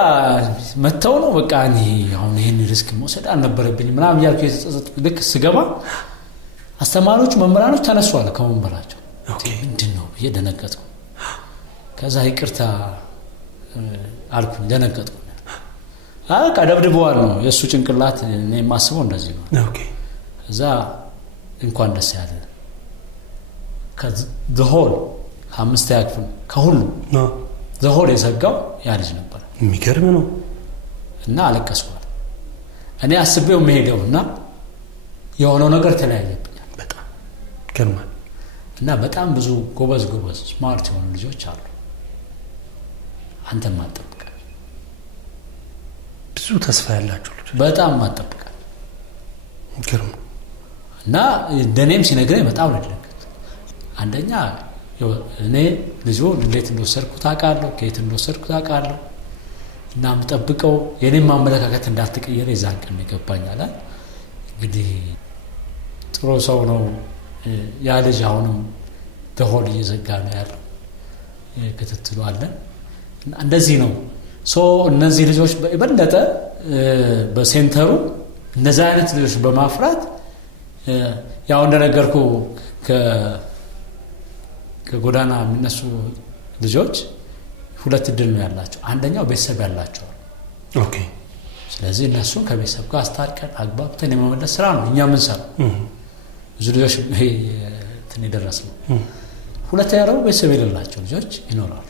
መተው ነው በቃ እኔ አሁን ይሄን ሪስክ መውሰድ አልነበረብኝም ምናምን እያልኩ የተጸጸትኩ ልክ ስገባ አስተማሪዎች መምህራኖች ተነሱ አለ ከመንበራቸው። ምንድነው ብዬ ደነገጥኩ። ከዛ ይቅርታ አልኩኝ ደነገጥኩ። በቃ ደብድበዋል ነው የእሱ ጭንቅላት። እኔ የማስበው እንደዚህ ነው። እዛ እንኳን ደስ ያለ ከዘሆል 5 ያክፍል ከሁሉ ዘሆል የዘጋው ያ ልጅ ነበር። የሚገርም ነው። እና አለቀስኳል። እኔ አስቤው መሄደውና የሆነው ነገር ተለያየብኛል። በጣም ገርማል። እና በጣም ብዙ ጎበዝ ስማርት የሆኑ ልጆች አሉ። አንተም ማጠብቃል ብዙ ተስፋ ያላችሁ ልጆች በጣም ማጠብቃል። ገርም እና ደኔም ሲነግረኝ በጣም ልደነግጥ። አንደኛ እኔ ልጁ እንዴት እንደወሰድኩት አውቃለሁ፣ ከየት እንደወሰድኩት አውቃለሁ። እና የምጠብቀው የኔም ማመለካከት እንዳትቀየር የዛን ቀን ይገባኛል። እንግዲህ ጥሩ ሰው ነው ያ ልጅ። አሁንም ደሆል እየዘጋ ነው ያለው። ክትትሉ አለ። እንደዚህ ነው እነዚህ ልጆች በበለጠ በሴንተሩ እነዚህ አይነት ልጆች በማፍራት ያው እንደነገርኩ ከጎዳና የሚነሱ ልጆች 2 እድል ነው ያላቸው። አንደኛው ቤተሰብ ያላቸው። ኦኬ ስለዚህ እነሱን ከቤተሰብ ጋር አስታርቀን አግባብተን የመመለስ ስራ ነው እኛ የምንሰራው። ብዙ ልጆች ይሄ እንትን የደረስነው። ሁለተኛ ደግሞ ቤተሰብ የሌላቸው ልጆች ይኖራሉ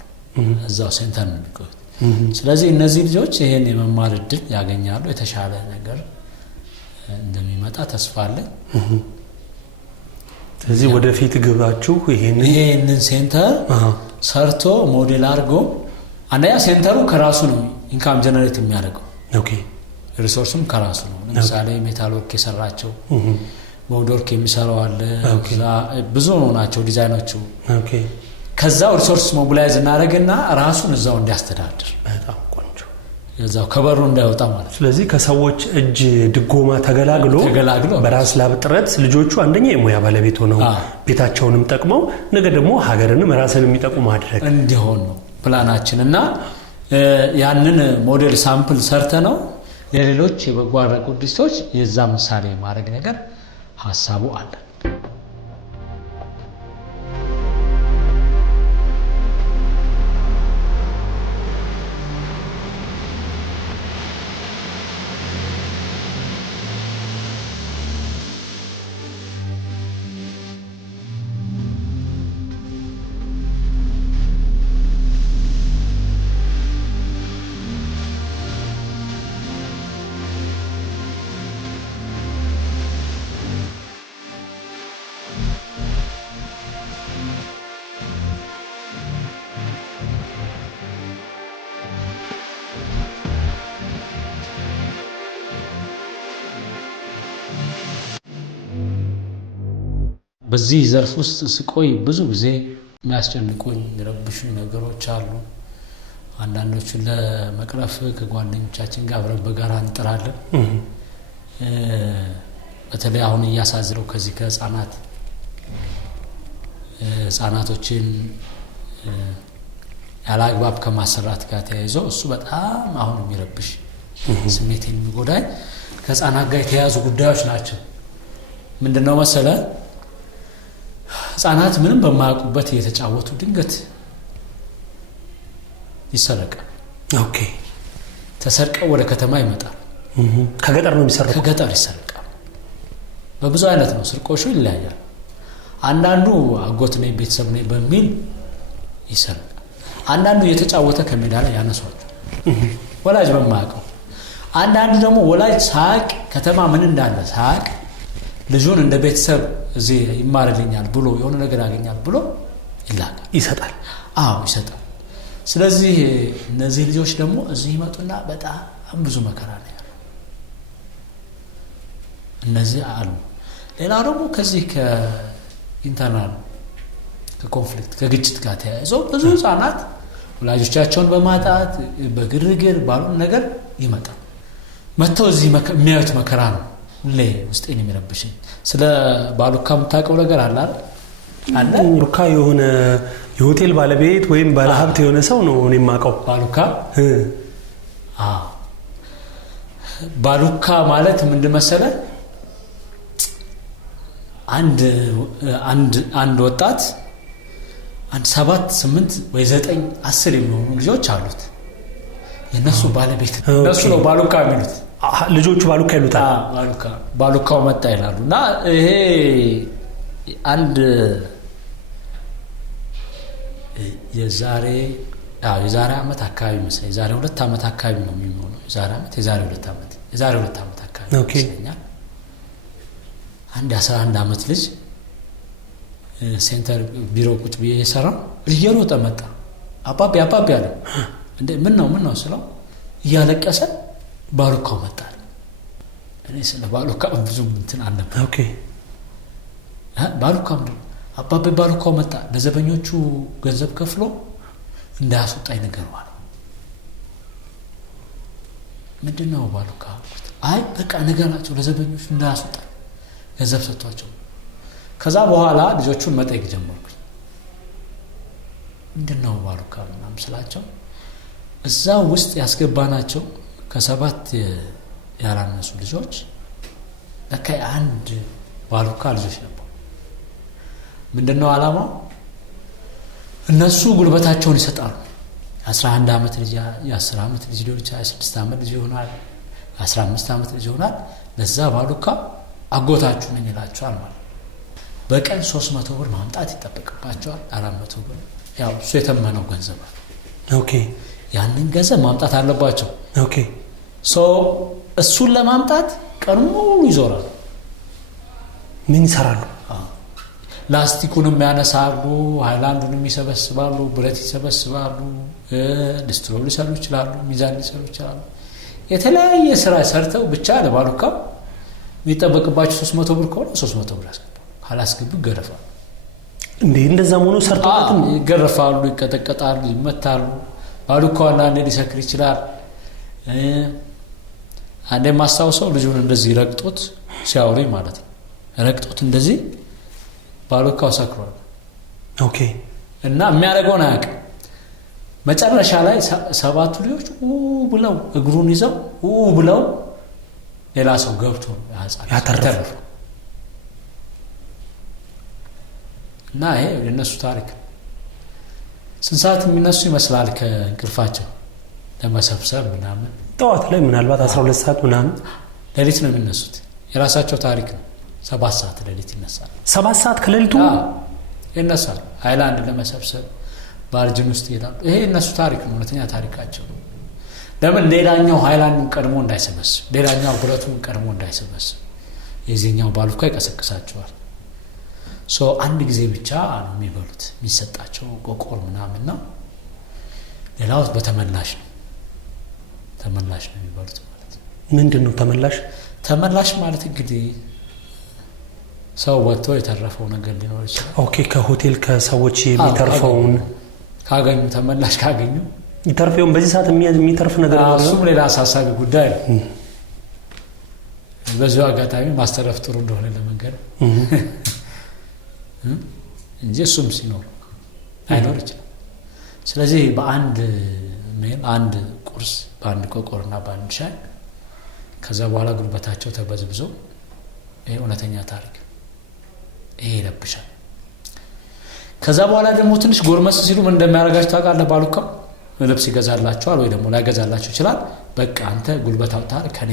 እዛው ሴንተር ነው የሚቆዩት። ስለዚህ እነዚህ ልጆች ይሄን የመማር እድል ያገኛሉ። የተሻለ ነገር እንደሚመጣ ተስፋ አለ። ስለዚህ ወደፊት ግባችሁ ይሄንን ሴንተር ሰርቶ ሞዴል አድርጎ አንደኛ ሴንተሩ ከራሱ ነው ኢንካም ጀነሬት የሚያደርገው። ኦኬ ሪሶርሱም ከራሱ ነው። ለምሳሌ ሜታል ወርክ የሰራቸው ሞዶርክ የሚሰራው አለ። ብዙ ናቸው ዲዛይኖቹ። ኦኬ ከዛ ሪሶርስ ሞቢላይዝ እናደርግና ራሱን እዛው እንዲያስተዳድር በጣም ቆንጆ እዛው ከበሩ እንዳይወጣ ማለት። ስለዚህ ከሰዎች እጅ ድጎማ ተገላግሎ በራስ ላብ ጥረት ልጆቹ አንደኛ የሙያ ባለቤት ሆነው ቤታቸውንም ጠቅመው ነገ ደግሞ ሀገርንም ራስንም የሚጠቅሙ ማድረግ እንዲሆን ነው ፕላናችን። እና ያንን ሞዴል ሳምፕል ሰርተ ነው ለሌሎች የበጎ አድራጎት ድርጅቶች የዛ ምሳሌ ማድረግ ነገር ሐሳቡ አለ። በዚህ ዘርፍ ውስጥ ስቆይ ብዙ ጊዜ የሚያስጨንቁኝ የሚረብሹኝ ነገሮች አሉ። አንዳንዶቹን ለመቅረፍ ከጓደኞቻችን ጋር አብረን በጋራ እንጥራለን። በተለይ አሁን እያሳዝነው ከዚህ ህጻናቶችን ያለ አግባብ ከማሰራት ጋር ተያይዞ እሱ በጣም አሁን የሚረብሽ ስሜቴን የሚጎዳኝ ከህጻናት ጋር የተያያዙ ጉዳዮች ናቸው። ምንድነው መሰለ ህጻናት ምንም በማያውቁበት እየተጫወቱ ድንገት ይሰረቃል። ኦኬ ተሰርቀው ወደ ከተማ ይመጣል። ከገጠር ነው የሚሰረቀው። ከገጠር ይሰረቃል። በብዙ አይነት ነው ስርቆሹ ይለያያል። አንዳንዱ አጎት ነኝ ቤተሰብ ነኝ በሚል ይሰርቃል። አንዳንዱ እየተጫወተ ከሜዳ ላይ ያነሷቸው ወላጅ በማያውቀው፣ አንዳንዱ ደግሞ ወላጅ ሳቅ ከተማ ምን እንዳለ ሳቅ ልጁን እንደ ቤተሰብ እዚህ ይማርልኛል ብሎ የሆነ ነገር ያገኛል ብሎ ይሰጣል። ይሰጣል። ስለዚህ እነዚህ ልጆች ደግሞ እዚህ ይመጡና በጣም ብዙ መከራ ነው ያለው። እነዚህ አሉ። ሌላው ደግሞ ከዚህ ከኢንተርናል ከኮንፍሊክት ከግጭት ጋር ተያይዞ ብዙ ህጻናት ወላጆቻቸውን በማጣት በግርግር ባሉን ነገር ይመጣል። መጥተው እዚህ የሚያዩት መከራ ነው ሁሌ ውስጤን የሚረብሽኝ። ስለ ባሉካ የምታውቀው ነገር አለ አለ? ባሉካ የሆነ የሆቴል ባለቤት ወይም ባለሀብት የሆነ ሰው ነው እኔ የማውቀው። ባሉካ ማለት ምንድን መሰለህ? አንድ ወጣት 7 8 ወይ 9 10 የሚሆኑ ልጆች አሉት። የነሱ ባለቤት እነሱ ነው ባሉካ የሚሉት። ልጆቹ ባሉካ ይሉታል። ባሉካው መጣ ይላሉ። እና ይሄ አንድ የዛሬ ዓመት አካባቢ መሰለኝ፣ የዛሬ 2 ዓመት አካባቢ ነው የሚሆነው። የዛሬ 2 ዓመት አካባቢ ይመስለኛል። አንድ 11 ዓመት ልጅ ሴንተር ቢሮ ቁጭ ብዬ እየሰራሁ እየሮጠ መጣ። አባቢ አለ። እንዴ ምን ነው ስለው እያለቀሰ ባሉካው መጣ። እኔ ስለ ባሉካ ብዙ እንትን አልነበረም። ባሉካ አባቢ ባሉካው መጣ፣ ለዘበኞቹ ገንዘብ ከፍሎ እንዳያስወጣኝ ነገረዋል። ምንድነው ባሉካ? አይ በቃ ነገራቸው ለዘበኞቹ እንዳያስወጣኝ ገንዘብ ሰጥቷቸው። ከዛ በኋላ ልጆቹን መጠየቅ ጀመርኩኝ። ምንድነው ባሉካ ምናምን ስላቸው እዛ ውስጥ ያስገባናቸው ከ7 ያላነሱ ልጆች ለካ አንድ ባሉካ ልጆች ነበሩ። ምንድነው ዓላማው? እነሱ ጉልበታቸውን ይሰጣሉ። 11 ዓመት ልጅ፣ የ10 ዓመት ልጅ ሊሆን ይችላል፣ 6 ዓመት ልጅ ይሆናል፣ 15 ዓመት ልጅ ይሆናል። ለዛ ባሉካ አጎታችሁ ነኝ ይላቸዋል ማለት ነው። በቀን 300 ብር ማምጣት ይጠበቅባቸዋል። 400 ብር ያው እሱ የተመነው ገንዘብ ነው። ያንን ገንዘብ ማምጣት አለባቸው። እሱን ለማምጣት ቀን ሙሉ ይዞራሉ። ምን ይሰራሉ? ላስቲኩንም ያነሳሉ፣ ሃይላንዱንም ይሰበስባሉ፣ ብረት ይሰበስባሉ፣ ሊስትሮ ሊሰሩ ይችላሉ፣ ሚዛን ሊሰሩ ይችላሉ። የተለያየ ስራ ሰርተው ብቻ ለባሉካ የሚጠበቅባቸው 300 ብር ከሆነ 300 ብር ያስገባሉ። ካላስገቡ ይገረፋሉ። እንደዛ ሆኖ ሰርተውትም ይገረፋሉ፣ ይቀጠቀጣሉ፣ ይመታሉ። ባሉካው አንዴ ሊሰክር ይችላል። አንዴ ማስታውሰው ልጁን እንደዚህ ረግጦት ሲያወሪ ማለት ነው። ረግጦት እንደዚህ ባሉካው ሰክሯል። እና የሚያደርገውን አያውቅም። መጨረሻ ላይ 7ቱ ልጆች ብለው እግሩን ይዘው ብለው ሌላ ሰው ገብቶ ያተረፈ። እና ይሄ የነሱ ታሪክ። ስንት ሰዓት የሚነሱ ይመስላል ከእንቅልፋቸው ለመሰብሰብ ምናምን? ጠዋት ላይ ምናልባት 12 ሰዓት ምናምን። ሌሊት ነው የሚነሱት። የራሳቸው ታሪክ ነው። 7 ሰዓት ሌሊት ይነሳል። 7 ሰዓት ከሌሊቱ ይነሳል። ሃይላንድ ለመሰብሰብ ባልጅን ውስጥ ይሄዳሉ። ይሄ የነሱ ታሪክ ነው፣ እውነተኛ ታሪካቸው ነው። ለምን ሌላኛው ሃይላንዱን ቀድሞ እንዳይሰበስብ፣ ሌላኛው ብረቱን ቀድሞ እንዳይሰበስብ የዚህኛው ባሉካ ይቀሰቅሳቸዋል። አንድ ጊዜ ብቻ ነው የሚበሉት፣ የሚሰጣቸው ቆቆር ምናምን ነው። ሌላው በተመላሽ ነው የሚበሉት ማለት ነው። ምንድን ነው ተመላሽ? ተመላሽ ማለት እንግዲህ ሰው ወጥቶ የተረፈው ነገር ሊኖር ይችላል። ከሆቴል ከሰዎች የሚተርፈውን ካገኙ፣ ተመላሽ ካገኙ ይተርፈውን በዚህ ሰዓት የሚተርፍ ነገር ነው። እሱም ሌላ አሳሳቢ ጉዳይ ነው። በዚሁ አጋጣሚ ማስተረፍ ጥሩ እንደሆነ ለመንገድ እንጂ እሱም ሲኖር አይኖር ይችላል። ስለዚህ በአንድ ቁርስ፣ በአንድ ቆቆርና በአንድ ሻይ ከዛ በኋላ ጉልበታቸው ተበዝብዞ፣ ይሄ እውነተኛ ታሪክ፣ ይሄ ይረብሻል። ከዛ በኋላ ደግሞ ትንሽ ጎርመስ ሲሉ ምን እንደሚያደርጋቸው ታውቃለህ? ባሉካው ልብስ ይገዛላቸዋል ወይ ደግሞ ላይገዛላቸው ይችላል። በቃ አንተ ጉልበት አውጥተሃል ከኔ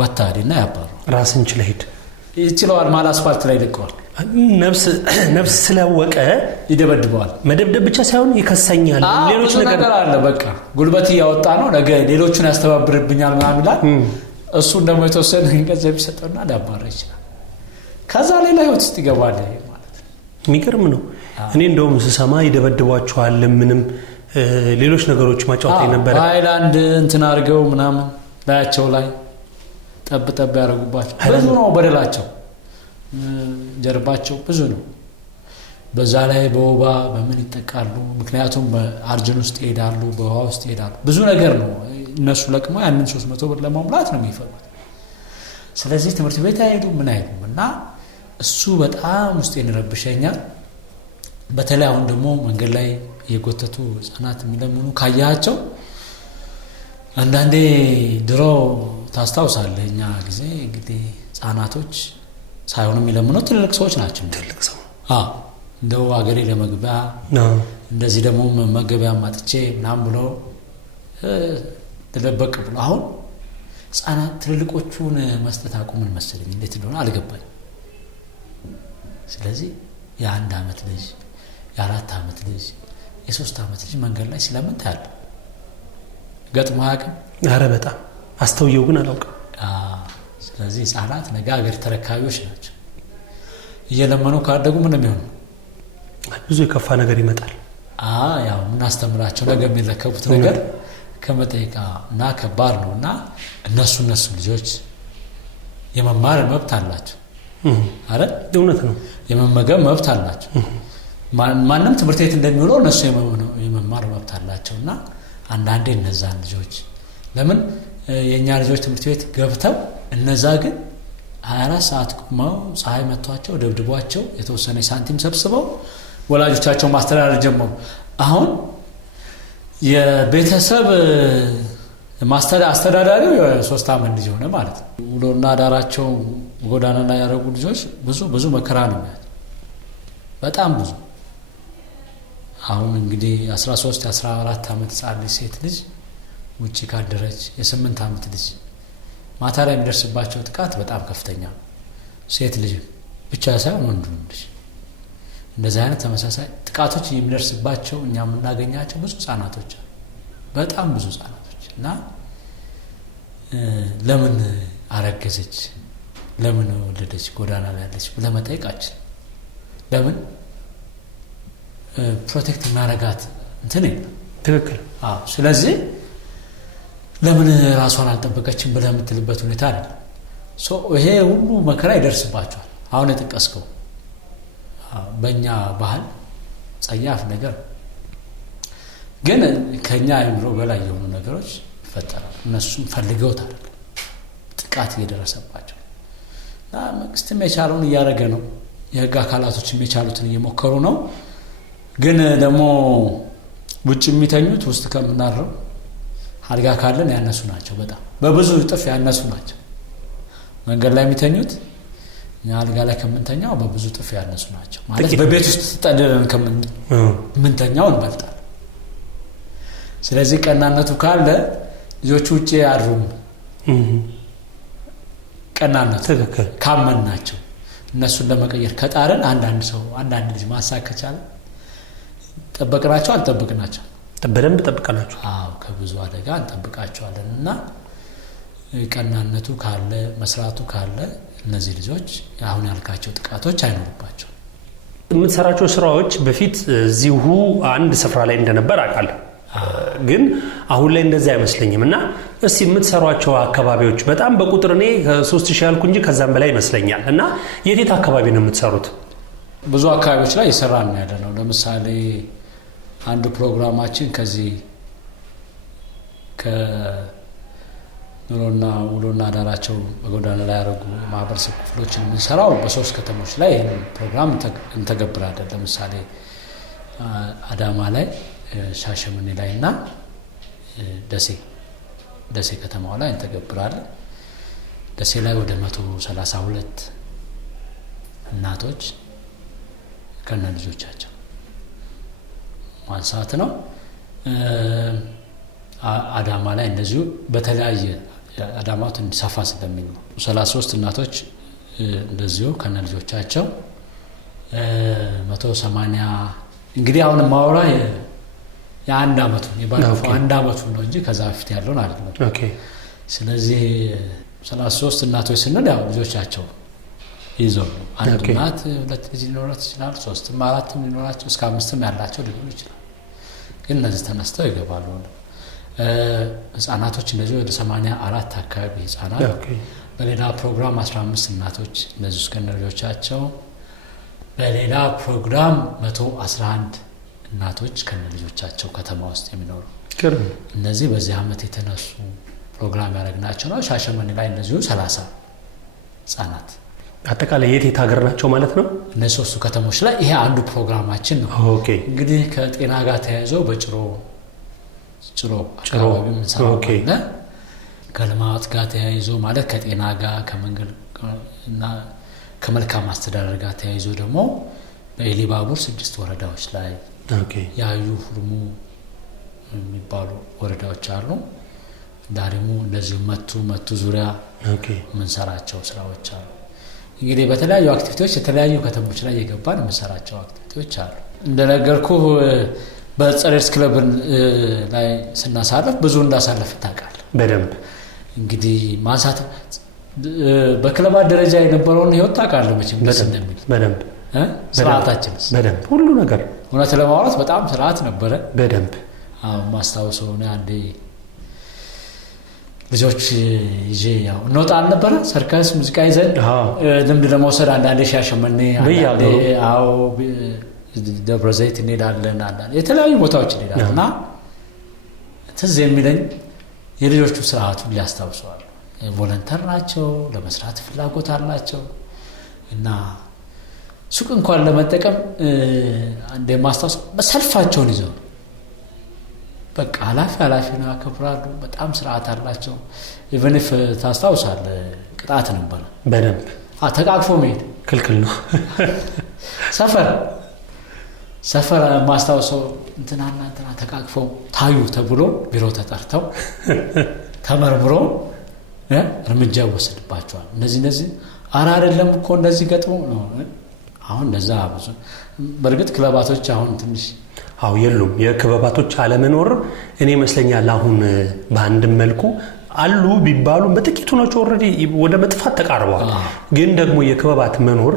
ወታደና ያባሩ ራስን ችለህ ሂድ ይችላል ማል አስፋልት ላይ ይለቀዋል። ነፍስ ስለወቀ ይደበድበዋል። መደብደብ ብቻ ሳይሆን ይከሰኛል፣ ሌሎች ነገር አለ። በቃ ጉልበት እያወጣ ነው፣ ነገ ሌሎቹን ያስተባብርብኛል ምናምን ይላል። እሱን ደግሞ የተወሰነ ገንዘብ ይሰጠውና ሊያባራ ይችላል። ከዛ ሌላ ህይወት ውስጥ ይገባል ማለት ነው። የሚገርም ነው። እኔ እንደውም ስሰማ ይደበድቧቸዋል፣ ምንም ሌሎች ነገሮች ማጫወታ ነበር። ሃይላንድ እንትን አድርገው ምናምን ላያቸው ላይ ጠብ ያደርጉባቸው። ብዙ ነው በደላቸው፣ ጀርባቸው ብዙ ነው። በዛ ላይ በወባ በምን ይጠቃሉ። ምክንያቱም በአርጅን ውስጥ ይሄዳሉ፣ በውሃ ውስጥ ይሄዳሉ። ብዙ ነገር ነው እነሱ ለቅመው ያንን 300 ብር ለማሙላት ነው የሚፈሩት። ስለዚህ ትምህርት ቤት አይሄዱም ምን አይሉም። እና እሱ በጣም ውስጤን ይረብሸኛል። በተለይ አሁን ደግሞ መንገድ ላይ የጎተቱ ህፃናት የሚለምኑ ካያቸው አንዳንዴ ድሮ ታስታውሳለህ እኛ ጊዜ እንግዲህ ህፃናቶች ሳይሆኑ የሚለምኑት ትልልቅ ሰዎች ናቸው። ትልልቅ ሰው እንደው አገሬ ለመግቢያ እንደዚህ ደግሞ መገቢያ ማጥቼ ምናምን ብሎ ተደበቅ ብሎ አሁን ህፃናት ትልልቆቹን መስጠት አቁምን መሰለኝ። እንዴት እንደሆነ አልገባኝ። ስለዚህ የ1 ዓመት ልጅ የ4 ዓመት ልጅ የ3 ዓመት ልጅ መንገድ ላይ ስለምን ታያለ? ገጥሞ አያውቅም? ኧረ በጣም አስተውየው ግን አላውቅም። ስለዚህ ህፃናት ነገ ሀገር ተረካቢዎች ናቸው። እየለመኑ ካደጉ ምን የሚሆኑ ብዙ የከፋ ነገር ይመጣል። ያው ምናስተምራቸው ነገ የሚረከቡት ነገር ከመጠየቃ እና ከባድ ነው። እና እነሱ ልጆች የመማር መብት አላቸው አይደል? እውነት ነው። የመመገብ መብት አላቸው። ማንም ትምህርት ቤት እንደሚውለው እነሱ የመማር መብት አላቸው። እና አንዳንዴ እነዛን ልጆች ለምን የእኛ ልጆች ትምህርት ቤት ገብተው እነዛ ግን 24 ሰዓት ቆመው ፀሐይ መቷቸው ደብድቧቸው የተወሰነ ሳንቲም ሰብስበው ወላጆቻቸው ማስተዳደር ጀመሩ። አሁን የቤተሰብ አስተዳዳሪው የ3 ዓመት ልጅ ሆነ ማለት ነው። ውሎና ዳራቸው ጎዳና ላይ ያደረጉ ልጆች ብዙ መከራ ነው የሚያዩት፣ በጣም ብዙ። አሁን እንግዲህ 13 14 ዓመት ህፃን ልጅ ሴት ልጅ ውጪ ካደረች የ8 ዓመት ልጅ ማታ ላይ የሚደርስባቸው ጥቃት በጣም ከፍተኛ። ሴት ልጅ ብቻ ሳይሆን ወንዱም ልጅ እንደዚህ አይነት ተመሳሳይ ጥቃቶች የሚደርስባቸው እኛ የምናገኛቸው ብዙ ህፃናቶች አሉ፣ በጣም ብዙ ህፃናቶች። እና ለምን አረገዘች፣ ለምን ወለደች፣ ጎዳና ላይ ያለች ብለህ መጠየቃችን ለምን ፕሮቴክት የሚያረጋት እንትን የለም። ትክክል። ስለዚህ ለምን ራሷን አልጠበቀችም ብለህ የምትልበት ሁኔታ አይደለም። ይሄ ሁሉ መከራ ይደርስባቸዋል። አሁን የጠቀስከው በእኛ ባህል ጸያፍ ነገር ግን ከኛ አይምሮ በላይ የሆኑ ነገሮች ይፈጠራሉ። እነሱም ፈልገውት አይደለም፣ ጥቃት እየደረሰባቸው እና መንግስትም የቻለውን እያደረገ ነው። የህግ አካላቶችም የቻሉትን እየሞከሩ ነው። ግን ደግሞ ውጭ የሚተኙት ውስጥ ከምናድረው አልጋ ካለን ያነሱ ናቸው። በጣም በብዙ እጥፍ ያነሱ ናቸው። መንገድ ላይ የሚተኙት እኛ አልጋ ላይ ከምንተኛው በብዙ እጥፍ ያነሱ ናቸው። ማለት በቤት ውስጥ ተጠልለን ከምንተኛው እንበልጣለን። ስለዚህ ቀናነቱ ካለ ልጆቹ ውጭ ያድሩም። ቀናነቱ ካመን ናቸው። እነሱን ለመቀየር ከጣረን አንዳንድ ልጅ ማሳክ ከቻለ ጠበቅናቸው አልጠበቅናቸው በደንብ ጠብቀናቸው ከብዙ አደጋ እንጠብቃቸዋለን። እና ቀናነቱ ካለ መስራቱ ካለ እነዚህ ልጆች አሁን ያልካቸው ጥቃቶች አይኖርባቸው። የምትሰራቸው ስራዎች በፊት እዚሁ አንድ ስፍራ ላይ እንደነበር አውቃለሁ፣ ግን አሁን ላይ እንደዚህ አይመስለኝም። እና እስቲ የምትሰሯቸው አካባቢዎች በጣም በቁጥር እኔ ከ3000 ያልኩ እንጂ ከዛም በላይ ይመስለኛል። እና የት አካባቢ ነው የምትሰሩት? ብዙ አካባቢዎች ላይ እየሰራን ነው ያለነው። ለምሳሌ አንዱ ፕሮግራማችን ከዚህ ከኑሮና ውሎና ዳራቸው በጎዳና ላይ ያደረጉ ማህበረሰብ ክፍሎችን የምንሰራው በ3 ከተሞች ላይ ይህን ፕሮግራም እንተገብራለን። ለምሳሌ አዳማ ላይ፣ ሻሸመኔ ላይ እና ደሴ ከተማው ላይ እንተገብራለን። ደሴ ላይ ወደ 132 እናቶች ከነ ልጆቻቸው ማንሳት ነው። አዳማ ላይ እንደዚሁ በተለያየ አዳማው ትንሽ ሰፋ ስለሚል ነው 33 እናቶች እንደዚሁ ከነ ልጆቻቸው 180 እንግዲህ አሁን ማውራ የአንድ አመቱ የባለፈው አንድ አመቱ ነው እንጂ ከዛ በፊት ያለውን አይደለም። ኦኬ። ስለዚህ 33 እናቶች ስንል ያው ልጆቻቸው ይዘው አንድ እናት ሁለት ልጅ ሊኖራት ይችላል፣ 3ም 4ም ሊኖራቸው እስከ 5ም ያላቸው ሊሆኑ ይችላል። ግን እነዚህ ተነስተው ይገባሉ። ህፃናቶች እንደዚህ ወደ 84 አካባቢ ህፃናት፣ በሌላ ፕሮግራም 15 እናቶች እንደዚህ እስከ ልጆቻቸው፣ በሌላ ፕሮግራም 111 እናቶች ከነ ልጆቻቸው ከተማ ውስጥ የሚኖሩ እነዚህ በዚህ አመት የተነሱ ፕሮግራም ያደረግናቸው ነው። ሻሸመኔ ላይ እንደዚሁ 30 ህፃናት አጠቃላይ የት ሀገር ናቸው ማለት ነው? እነዚህ 3 ከተሞች ላይ ይሄ አንዱ ፕሮግራማችን ነው። ኦኬ። እንግዲህ ከጤና ጋር ተያይዞ በጭሮ አካባቢ ምንሰራው ከልማት ጋር ተያይዞ ማለት ከጤና ጋር ከመንገድ እና ከመልካም አስተዳደር ጋር ተያይዞ ደግሞ በኢሊባቡር 6 ወረዳዎች ላይ ያዩ ሁርሙ የሚባሉ ወረዳዎች አሉ። ዳሪሙ እንደዚሁ መቱ ዙሪያ ምንሰራቸው ስራዎች አሉ። እንግዲህ በተለያዩ አክቲቪቲዎች የተለያዩ ከተሞች ላይ የገባን ምንሰራቸው አክቲቪቲዎች አሉ። እንደነገርኩ በጸሬድስ ክለብ ላይ ስናሳልፍ ብዙ እንዳሳለፍ ታውቃለህ በደንብ። እንግዲህ ማንሳት በክለባት ደረጃ የነበረውን ህይወት ታውቃለህ መቼም ደስ እንደሚል በደንብ ስርዓታችንስ በደንብ ሁሉ ነገር እውነት ለማውራት በጣም ስርዓት ነበረ በደንብ። ማስታወሰው ነው አንዴ ልጆች ይዤ ያው እንወጣ አልነበረ ሰርከስ ሙዚቃ ይዘን ልምድ ለመውሰድ አንዳንዴ ሻሸመኔ አንዳንዴ ደብረ ዘይት እንሄዳለን፣ አንዳንዴ የተለያዩ ቦታዎች እንሄዳለን እና ትዝ የሚለኝ የልጆቹ ስርዓቱን ሊያስታውሰዋል። ቮለንተር ናቸው፣ ለመስራት ፍላጎት አላቸው እና ሱቅ እንኳን ለመጠቀም አንዴ ማስታወሰው በሰልፋቸውን ይዘው በቃ ኃላፊ ነው ያከብራሉ። በጣም ስርዓት አላቸው። ኢቨን ኢፍ ታስታውሳለህ ቅጣት ነበር በደንብ ተቃቅፎ መሄድ ክልክል ነው። ሰፈር ማስታወሰው እንትና ተቃቅፈው ታዩ ተብሎ ቢሮ ተጠርተው ተመርምሮ እርምጃ ወሰድባቸዋል። እነዚህ አራ አይደለም እኮ እንደዚህ ገጥሞ ነው። አሁን እንደዛ ብዙ በርግጥ ክለባቶች አሁን ትንሽ የሉም። የክበባቶች አለመኖር እኔ ይመስለኛል አሁን በአንድም መልኩ አሉ ቢባሉ በጥቂቱ ናቸው። ኦልሬዲ ወደ መጥፋት ተቃርበዋል። ግን ደግሞ የክበባት መኖር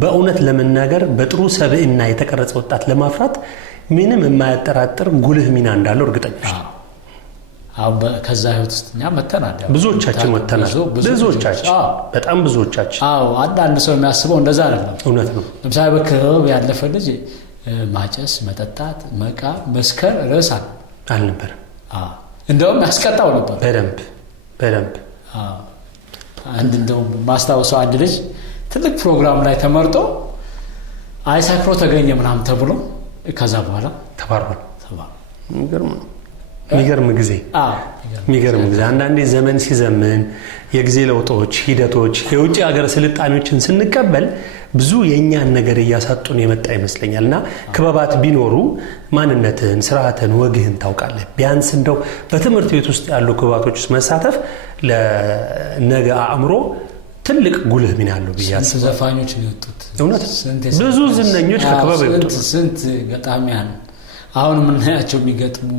በእውነት ለመናገር በጥሩ ሰብዕና የተቀረጸ ወጣት ለማፍራት ምንም የማያጠራጥር ጉልህ ሚና እንዳለው እርግጠኛ ነኝ። ከዛ ህይወት ውስጥ እኛ መተናል፣ ብዙዎቻችን መተናል። ብዙዎቻችን በጣም ብዙዎቻችን። አንዳንድ ሰው የሚያስበው እንደዛ አይደለም። እውነት ነው። ለምሳሌ በክበብ ያለፈ ልጅ ማጨስ፣ መጠጣት፣ መቃ፣ መስከር ርዕስ አልነበረም። እንደውም ያስቀጣው ነበር በደንብ። እንደውም ማስታወሰው አንድ ልጅ ትልቅ ፕሮግራም ላይ ተመርጦ አይሳክሮ ተገኘ ምናምን ተብሎ ከዛ በኋላ ተባሯል። የሚገርም ጊዜ አንዳንዴ ዘመን ሲዘምን የጊዜ ለውጦች፣ ሂደቶች፣ የውጭ ሀገር ስልጣኔዎችን ስንቀበል ብዙ የኛን ነገር እያሳጡን የመጣ ይመስለኛል እና ክበባት ቢኖሩ ማንነትን፣ ስርዓትን፣ ወግህን ታውቃለህ። ቢያንስ እንደው በትምህርት ቤት ውስጥ ያሉ ክበባቶች ውስጥ መሳተፍ ለነገ አእምሮ ትልቅ ጉልህ ሚና አለው ብዬ አስባለሁ። ስንት ዘፋኞች ነው የወጡት? እውነት ብዙ ዝነኞች ከክበብ የወጡት ስንት ገጣሚያን አሁን የምናያቸው የሚገጥሙ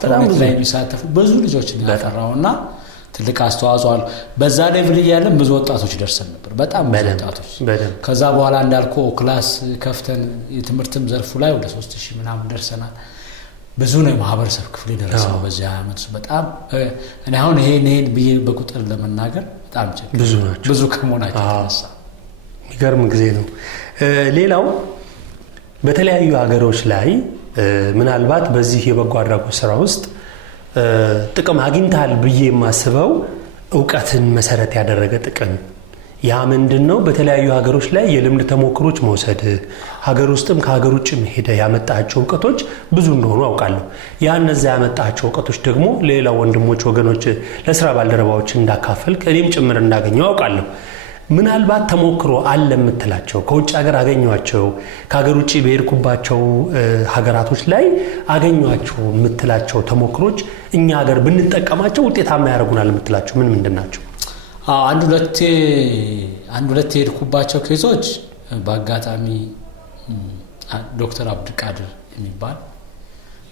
በጣም ላይ የሚሳተፉ ብዙ ልጆች ነው ያፈራውና ትልቅ አስተዋጽኦ አለው። በዛ ሌቭል እያለን ብዙ ወጣቶች ደርሰን ነበር። በጣም ብዙ ወጣቶች። ከዛ በኋላ እንዳልከው ክላስ ከፍተን የትምህርትም ዘርፉ ላይ ወደ 3000 ምናምን ደርሰናል። ብዙ ነው የማህበረሰብ ክፍል የደረሰው በዚህ ዓመት። በጣም እኔ አሁን ይሄን ብዬ በቁጥር ለመናገር በጣም ብዙ ከመሆናቸው ተነሳ የሚገርም ጊዜ ነው። ሌላው በተለያዩ ሀገሮች ላይ ምናልባት በዚህ የበጎ አድራጎት ስራ ውስጥ ጥቅም አግኝታል ብዬ የማስበው ዕውቀትን መሰረት ያደረገ ጥቅም። ያ ምንድነው? በተለያዩ ሀገሮች ላይ የልምድ ተሞክሮች መውሰድ፣ ሀገር ውስጥም ከሀገር ውጭም ሄደ ያመጣቸው ዕውቀቶች ብዙ እንደሆኑ አውቃለሁ። ያ እነዛ ያመጣቸው ዕውቀቶች ደግሞ ሌላ ወንድሞች፣ ወገኖች፣ ለስራ ባልደረባዎች እንዳካፈል እኔም ጭምር እንዳገኘው አውቃለሁ። ምናልባት ተሞክሮ አለ የምትላቸው ከውጭ ሀገር አገኘዋቸው ከሀገር ውጭ በሄድኩባቸው ሀገራቶች ላይ አገኘዋቸው የምትላቸው ተሞክሮች እኛ ሀገር ብንጠቀማቸው ውጤታማ ያደርጉናል የምትላቸው ምንድን ናቸው? አንድ ሁለቴ የሄድኩባቸው ኬዞች በአጋጣሚ ዶክተር አብዱልቃድር የሚባል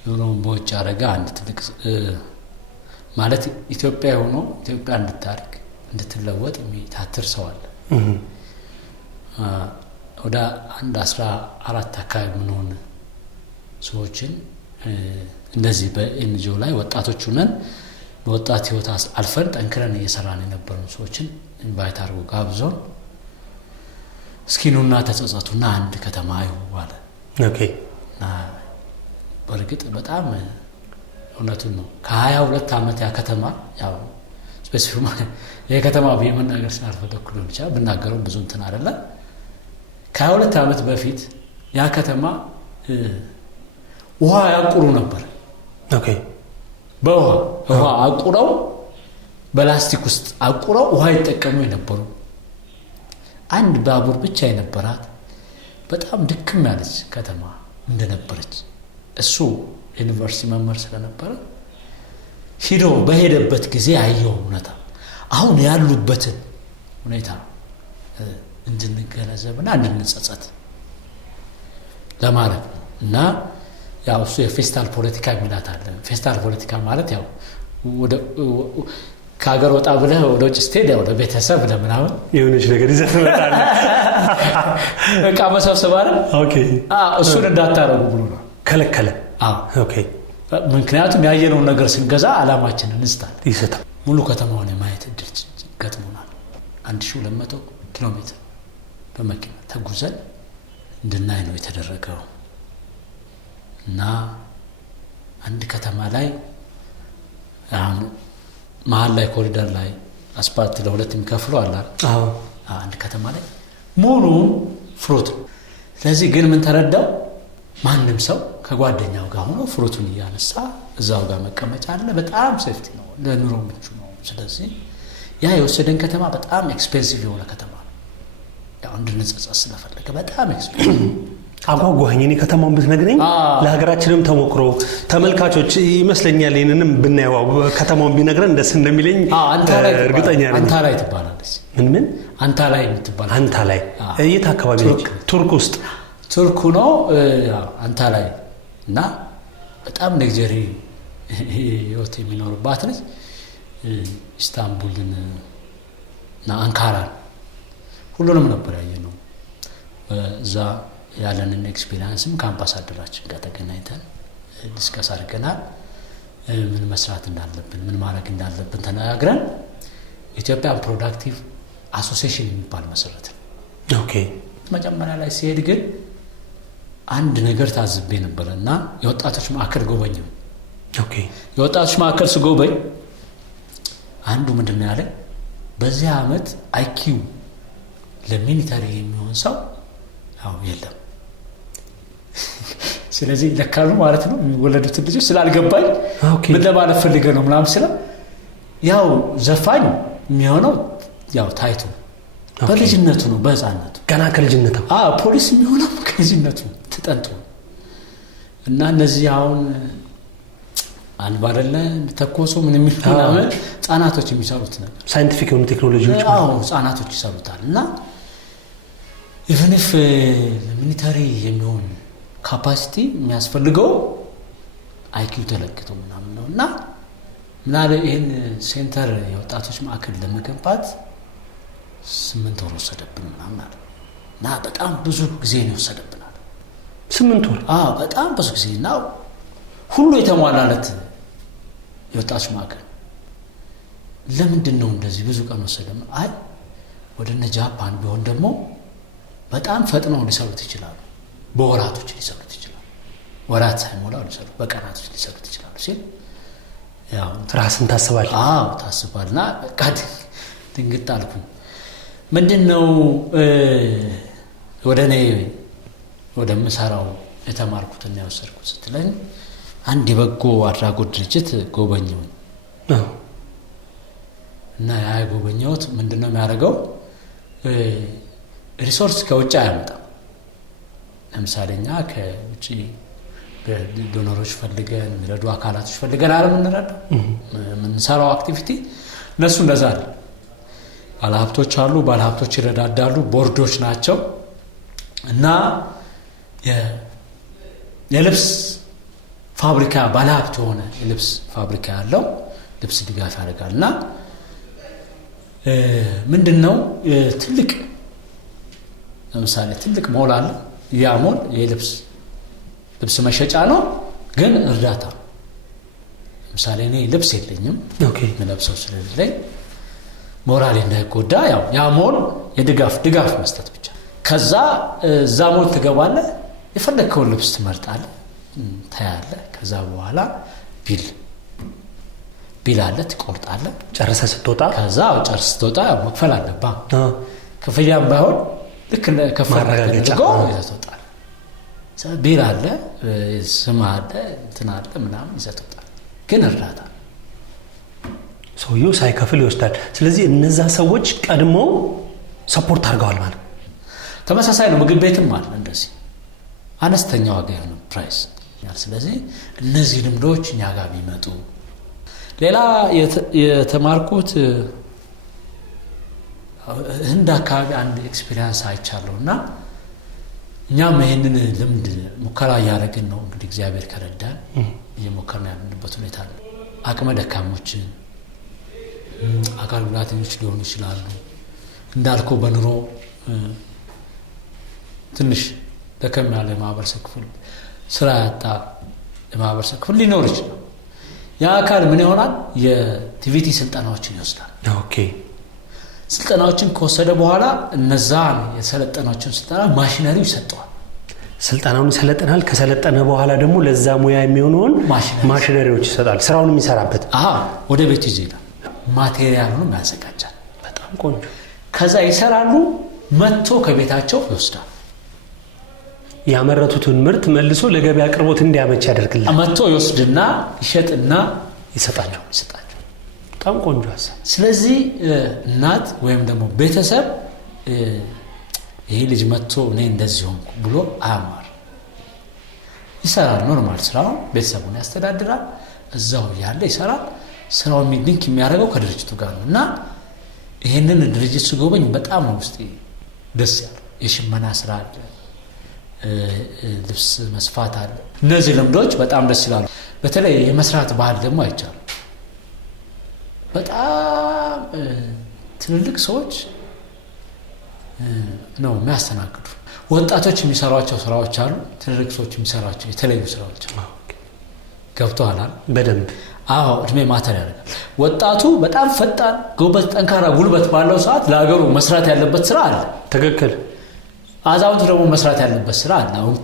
ኑሮውን በውጭ አረጋ አንድ ትልቅ ማለት ኢትዮጵያ ሆኖ ኢትዮጵያ እንድታድግ እንድትለወጥ የሚታትር ሰው አለ። ወደ 14 አካባቢ የምንሆን ሰዎችን እንደዚህ በኤንጂኦ ላይ ወጣቶች ሆነን በወጣት ህይወት አልፈን ጠንክረን እየሰራን የነበሩ ሰዎችን ኢንቫይት አድርጎ ጋብዞን እስኪኑና ተጸጸቱና አንድ ከተማ ይዋለ። ኦኬ። በርግጥ በጣም እውነቱን ነው። ከ22 ዓመት ያ ከተማ ያው ስፔሲፊክ የከተማ በመናገር ስላልፈለኩ ነው ብቻ ብናገረው ብዙ እንትን አይደለ። ከ22 ዓመት በፊት ያ ከተማ ውሃ ያቁሩ ነበር። ኦኬ። በውሃ አቁረው በላስቲክ ውስጥ አቁረው ውሃ ይጠቀሙ የነበሩ አንድ ባቡር ብቻ የነበራት በጣም ድክም ያለች ከተማ እንደነበረች እሱ ዩኒቨርሲቲ መምህር ስለነበረ ሂዶ በሄደበት ጊዜ አየው እውነታ አሁን ያሉበትን ሁኔታ እንድንገነዘብና እንድንጸጸት ለማለት እና ያው እሱ የፌስታል ፖለቲካ የሚላት አለ። ፌስታል ፖለቲካ ማለት ያው ወደ ከሀገር ወጣ ብለህ ወደ ውጭ ስትሄድ ያው ለቤተሰብ ለምናምን የሆነች ነገር ይዘህ ትመጣለህ እቃ መሰብሰብ አይደል? ኦኬ። እሱን እንዳታረጉ ብሎ ነው ከለከለ። ኦኬ። ምክንያቱም ያየነውን ነገር ስንገዛ አላማችንን እንስታል ይሰጣል። ሙሉ ከተማውን የማየት እድል ገጥሞናል። 1200 ኪሎ ሜትር በመኪና ተጉዘን እንድናይ ነው የተደረገው። እና አንድ ከተማ ላይ መሀል ላይ ኮሪደር ላይ አስፓልት ለሁለት የሚከፍለው አለ። አንድ ከተማ ላይ ሙሉ ፍሩት። ስለዚህ ግን ምን ተረዳው? ማንም ሰው ከጓደኛው ጋር ሆኖ ፍሩቱን እያነሳ እዛው ጋር መቀመጫ አለ። በጣም ሴፍቲ ነው፣ ለኑሮ ምቹ ነው። ስለዚህ ያ የወሰደን ከተማ በጣም ኤክስፔንሲቭ የሆነ ከተማ ነው። ያው እንድንጸጸት ስለፈለገ በጣም ኤክስፔንሲቭ አጓጓኝ። እኔ ከተማውን ብትነግረኝ ለሀገራችንም ተሞክሮ ተመልካቾች ይመስለኛል ይህንንም ብናየው ከተማውን ቢነግረን ደስ እንደሚለኝ እርግጠኛ ነኝ። አንታላይ ትባላለች። ምን አንታላይ የምትባል አንታላይ የት አካባቢ ነች? ቱርክ ውስጥ ቱርክ ነው አንታላይ። እና በጣም ሌክዠሪ ህይወት የሚኖርባት ነች። ኢስታንቡልን እና አንካራን ሁሉንም ነበር ያየነው። እዛ ያለንን ኤክስፒሪየንስም ከአምባሳደራችን ጋር ተገናኝተን ዲስከስ አድርገናል። ምን መስራት እንዳለብን ምን ማድረግ እንዳለብን ተነጋግረን ኢትዮጵያን ፕሮዳክቲቭ አሶሲዬሽን የሚባል መሰረትን። ኦኬ። መጀመሪያ ላይ ሲሄድ ግን አንድ ነገር ታዝቤ ነበር እና የወጣቶች ማዕከል ጎበኘው። ኦኬ። የወጣቶች ማዕከል ስጎበኝ አንዱ ምንድነው ያለ በዚህ አመት አይኪው ለሚሊታሪ የሚሆን ሰው አው የለም። ስለዚህ ለካሉ ማለት ነው የሚወለዱት ልጆች ስላልገባኝ ምን ለማለት ፈልገ ነው ምናምን ስለ ያው ዘፋኝ የሚሆነው ያው ታይቶ በልጅነቱ ነው በህፃንነቱ ገና ከልጅነቱ ፖሊስ የሚሆነው ከልጅነቱ ተጠንቶ እና እነዚህ አሁን አንባረለ ተኮሶ ምን የሚሆነው ህፃናቶች የሚሰሩት ነገር ሳይንቲፊክ የሆኑ ቴክኖሎጂዎች ህፃናቶች ይሰሩታል። እና ኢቭን ኢፍ ሚሊታሪ የሚሆን ካፓሲቲ የሚያስፈልገው አይኪው ተለክቶ ምናምን ነው። እና ምናለ ይሄን ሴንተር የወጣቶች ማዕከል ለመገንባት 8 ወር ወሰደብን ምናምን አለ። እና በጣም ብዙ ጊዜ ነው ወሰደብናል። 8 ወር በጣም ብዙ ጊዜ ነው። ሁሉ የተሟላለት የወጣቶች ማዕከል ለምንድን ነው እንደዚህ ብዙ ቀን ወሰደም? አይ ወደነ ጃፓን ቢሆን ደግሞ በጣም ፈጥነው ሊሰሩት ይችላሉ። በወራቶች ሊሰሩት ይችላሉ። ወራት ሳይሞላው ሊሰሩ በቀናቶች ሊሰሩት ይችላሉ ሲል ያው ራስን ታስባል። ታስባልና ቃድ ድንግጥ አልኩኝ። ምንድነው ወደኔ ወደምሰራው የተማርኩትና ያወሰድኩት ስትለኝ አንድ የበጎ አድራጎት ድርጅት ጎበኘሁኝ። እና ያ ጎበኘሁት ምንድነው የሚያደርገው? ሪሶርስ ከውጭ አያመጣም። ለምሳሌኛ ከውጭ ዶኖሮች ፈልገን የሚረዱ አካላቶች ፈልገን አለ የምንረዳው የምንሰራው አክቲቪቲ እነሱ እንደዛ አለ። ባለሀብቶች አሉ። ባለሀብቶች ይረዳዳሉ። ቦርዶች ናቸው እና የልብስ ፋብሪካ ባለሀብት የሆነ የልብስ ፋብሪካ ያለው ልብስ ድጋፍ ያደርጋል እና ምንድነው ትልቅ ለምሳሌ ትልቅ ሞል አለ። ያ ሞል ልብስ መሸጫ ነው፣ ግን እርዳታ ለምሳሌ እኔ ልብስ የለኝም ለብሰው ስለሌለኝ ሞራሌ እንዳይጎዳ ያ ሞል የድጋፍ መስጠት ብቻ። ከዛ እዛ ሞል ትገባለህ፣ የፈለግከውን ልብስ ትመርጣለህ፣ ታያለህ። ከዛ በኋላ ቢል አለ፣ ትቆርጣለህ። ጨርሰህ ስትወጣ ስትወጣ መክፈል አለብህ። ክፍያም ባይሆን ልክ ከፈራገው ይዘውጣል። ቢል አለ፣ ስም አለ፣ እንትን አለ ምናምን ይዘውጣል። ግን እርዳታ ሰውየው ሳይከፍል ይወስዳል። ስለዚህ እነዛ ሰዎች ቀድመው ሰፖርት አድርገዋል ማለት። ተመሳሳይ ነው። ምግብ ቤትም አለ እንደዚህ አነስተኛ ዋጋ የሆነ ፕራይስ። ስለዚህ እነዚህ ልምዶች እኛ ጋር ቢመጡ። ሌላ የተማርኩት ህንድ አካባቢ አንድ ኤክስፒሪየንስ አይቻለሁ እና እኛም ይሄንን ልምድ ሙከራ እያደረግን ነው። እንግዲህ እግዚአብሔር ከረዳን እየሞከርን ያለንበት ሁኔታ አለ። አቅመ ደካሞችን፣ አካል ጉዳተኞች ሊሆኑ ይችላሉ። እንዳልከው በኑሮ ትንሽ ደከም ያለ የማህበረሰብ ክፍል፣ ስራ ያጣ የማህበረሰብ ክፍል ሊኖር ይችላል። ያ አካል ምን ይሆናል? የቲቪቲ ስልጠናዎችን ይወስዳል። ስልጠናዎችን ከወሰደ በኋላ እነዛን የሰለጠናቸውን ስልጠና ማሽነሪው ይሰጠዋል። ስልጠናውን ይሰለጥናል። ከሰለጠነ በኋላ ደግሞ ለዛ ሙያ የሚሆነውን ማሽነሪዎች ይሰጣል። ስራውን የሚሰራበት ወደ ቤቱ ይዘዳል። ማቴሪያሉንም ያዘጋጃል። በጣም ቆንጆ። ከዛ ይሰራሉ። መጥቶ ከቤታቸው ይወስዳል። ያመረቱትን ምርት መልሶ ለገበያ አቅርቦት እንዲያመች ያደርግልናል። መጥቶ ይወስድና ይሸጥና ይሰጣቸው። በጣም ቆንጆ ሀሳብ። ስለዚህ እናት ወይም ደግሞ ቤተሰብ ይሄ ልጅ መጥቶ እኔ እንደዚህ ሆንኩ ብሎ አያማር። ይሰራል። ኖርማል ስራውን ቤተሰቡን ያስተዳድራል። እዛው ያለ ይሰራል። ስራው ሊንክ የሚያደርገው ከድርጅቱ ጋር ነው እና ይሄንን ድርጅት ሲጎበኝ በጣም ነው ውስጤ ደስ ያለው። የሽመና ስራ አለ፣ ልብስ መስፋት አለ። እነዚህ ልምዶች በጣም ደስ ይላሉ። በተለይ የመስራት ባህል ደግሞ አይቻልም። በጣም ትልልቅ ሰዎች ነው የሚያስተናግዱ። ወጣቶች የሚሰሯቸው ስራዎች አሉ፣ ትልልቅ ሰዎች የሚሰሯቸው የተለዩ ስራዎች አሉ። ገብቶሃል? በደንብ እድሜ ማተር ያደርጋል። ወጣቱ በጣም ፈጣን፣ ጎበዝ፣ ጠንካራ፣ ጉልበት ባለው ሰዓት ለሀገሩ መስራት ያለበት ስራ አለ። ትክክል። አዛውንቱ ደግሞ መስራት ያለበት ስራ አለ። አሁን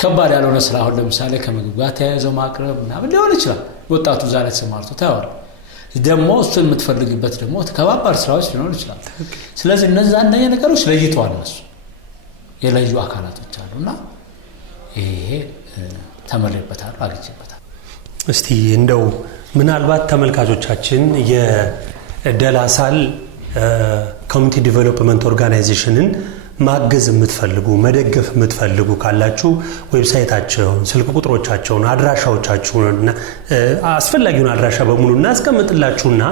ከባድ ያልሆነ ስራ አሁን ለምሳሌ ከምግብ ጋር ተያይዘው ማቅረብ ምናምን ሊሆን ይችላል። ወጣቱ ዛሬ ተሰማርቶ ታያዋል። ደግሞ እሱን የምትፈልግበት ደግሞ ከባባድ ስራዎች ሊኖሩ ይችላል። ስለዚህ እነዛ አንደኛ ነገሮች ለይተዋል። እነሱ የለዩ አካላቶች አሉና ይሄ ተመሬበታል፣ አግኝቼበታል። እስቲ እንደው ምናልባት ተመልካቾቻችን የደላሳል ኮሚኒቲ ዲቨሎፕመንት ኦርጋናይዜሽንን ማገዝ የምትፈልጉ መደገፍ የምትፈልጉ ካላችሁ ዌብሳይታቸውን፣ ስልክ ቁጥሮቻቸውን፣ አድራሻዎቻቸውን አስፈላጊውን አድራሻ በሙሉ እናስቀምጥላችሁና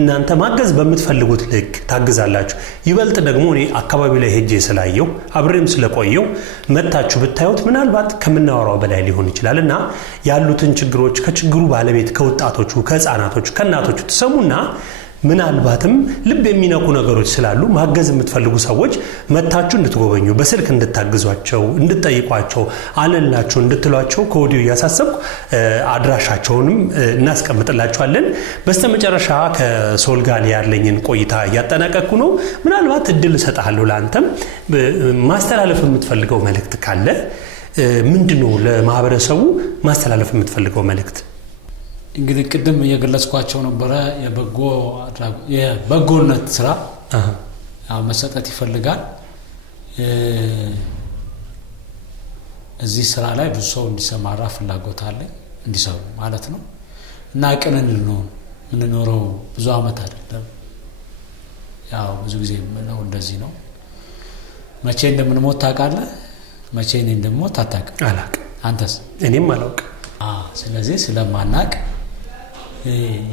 እናንተ ማገዝ በምትፈልጉት ልክ ታግዛላችሁ። ይበልጥ ደግሞ እኔ አካባቢ ላይ ሄጄ ስላየው አብሬም ስለቆየው መታችሁ ብታዩት ምናልባት ከምናወራው በላይ ሊሆን ይችላልና ያሉትን ችግሮች ከችግሩ ባለቤት ከወጣቶቹ፣ ከህፃናቶቹ፣ ከእናቶቹ ትሰሙና ምናልባትም ልብ የሚነኩ ነገሮች ስላሉ ማገዝ የምትፈልጉ ሰዎች መታችሁ እንድትጎበኙ፣ በስልክ እንድታግዟቸው፣ እንድትጠይቋቸው፣ አለላችሁ እንድትሏቸው ከወዲሁ እያሳሰብኩ አድራሻቸውንም እናስቀምጥላችኋለን። በስተመጨረሻ ከሶል ጋር ያለኝን ቆይታ እያጠናቀቅኩ ነው። ምናልባት እድል እሰጥሃለሁ ለአንተም ማስተላለፍ የምትፈልገው መልእክት ካለ ምንድነው? ለማህበረሰቡ ማስተላለፍ የምትፈልገው መልእክት? እንግዲህ ቅድም እየገለጽኳቸው ነበረ። የበጎነት ስራ መሰጠት ይፈልጋል። እዚህ ስራ ላይ ብዙ ሰው እንዲሰማራ ፍላጎት አለ፣ እንዲሰሩ ማለት ነው እና ቅንን የምንኖረው ብዙ አመት አይደለም። ያው ብዙ ጊዜ ነው እንደዚህ ነው። መቼ እንደምንሞት ታውቃለህ? መቼ እኔ እንደምሞት አታውቅም። አላውቅም። አንተስ? እኔም አላውቅም። ስለዚህ ስለማናቅ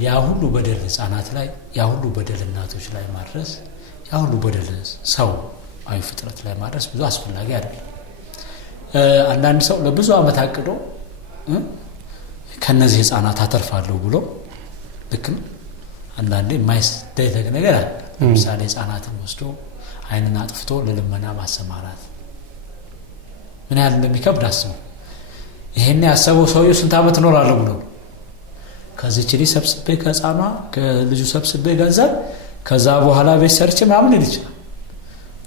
ያ ሁሉ በደል ህፃናት ላይ፣ ያ ሁሉ በደል እናቶች ላይ ማድረስ፣ ያ ሁሉ በደል ሰውአዊ ፍጥረት ላይ ማድረስ ብዙ አስፈላጊ አይደለም። አንዳንድ ሰው ለብዙ ዓመት አቅዶ ከነዚህ ህፃናት አተርፋለሁ ብሎ ልክ አንዳንዴ የማይደረግ ነገር አለ። ለምሳሌ ህፃናትን ወስዶ አይንን አጥፍቶ ለልመና ማሰማራት ምን ያህል እንደሚከብድ አስበው። ይሄን ያሰበው ሰውዬው ስንት ዓመት እኖራለሁ ብሎ ከዚህች ልጅ ሰብስቤ ከህፃኗ ከልጁ ሰብስቤ ገንዘብ ከዛ በኋላ ቤት ሰርቼ ምናምን ሊል ይችላል።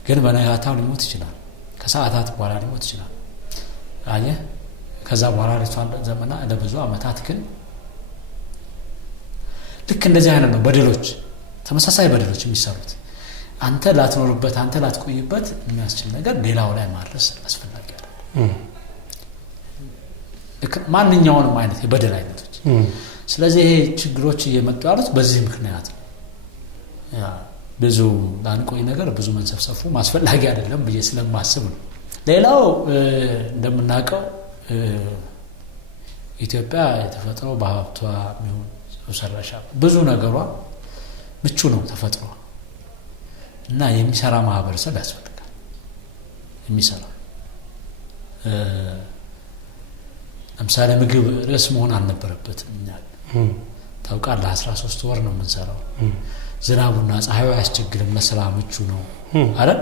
ግን በነጋታው ሊሞት ይችላል። ከሰዓታት በኋላ ሊሞት ይችላል። አየህ፣ ከዛ በኋላ ልጅቷን ዘመና ለብዙ ዓመታት ግን ልክ እንደዚህ አይነት ነው በደሎች፣ ተመሳሳይ በደሎች የሚሰሩት። አንተ ላትኖርበት፣ አንተ ላትቆይበት የሚያስችል ነገር ሌላው ላይ ማድረስ አስፈላጊ አይደለም። ማንኛውንም አይነት የበደል አይነቶች። ስለዚህ ይሄ ችግሮች እየመጡ ያሉት በዚህ ምክንያት ነው። ብዙ ላንቆይ ነገር ብዙ መንሰፍሰፉ አስፈላጊ አይደለም ብዬ ስለማስብ ነው። ሌላው እንደምናውቀው ኢትዮጵያ የተፈጥሮ በሀብቷ የሚሆን ሰው ሰራሽ ብዙ ነገሯ ምቹ ነው ተፈጥሮ እና የሚሰራ ማህበረሰብ ያስፈልጋል። የሚሰራ ለምሳሌ ምግብ ርዕስ መሆን አልነበረበትም። እኛ ታውቃለህ 13 ወር ነው የምንሰራው። ዝናቡና ፀሐዩ አያስቸግርም፣ ለስራ ምቹ ነው አይደል?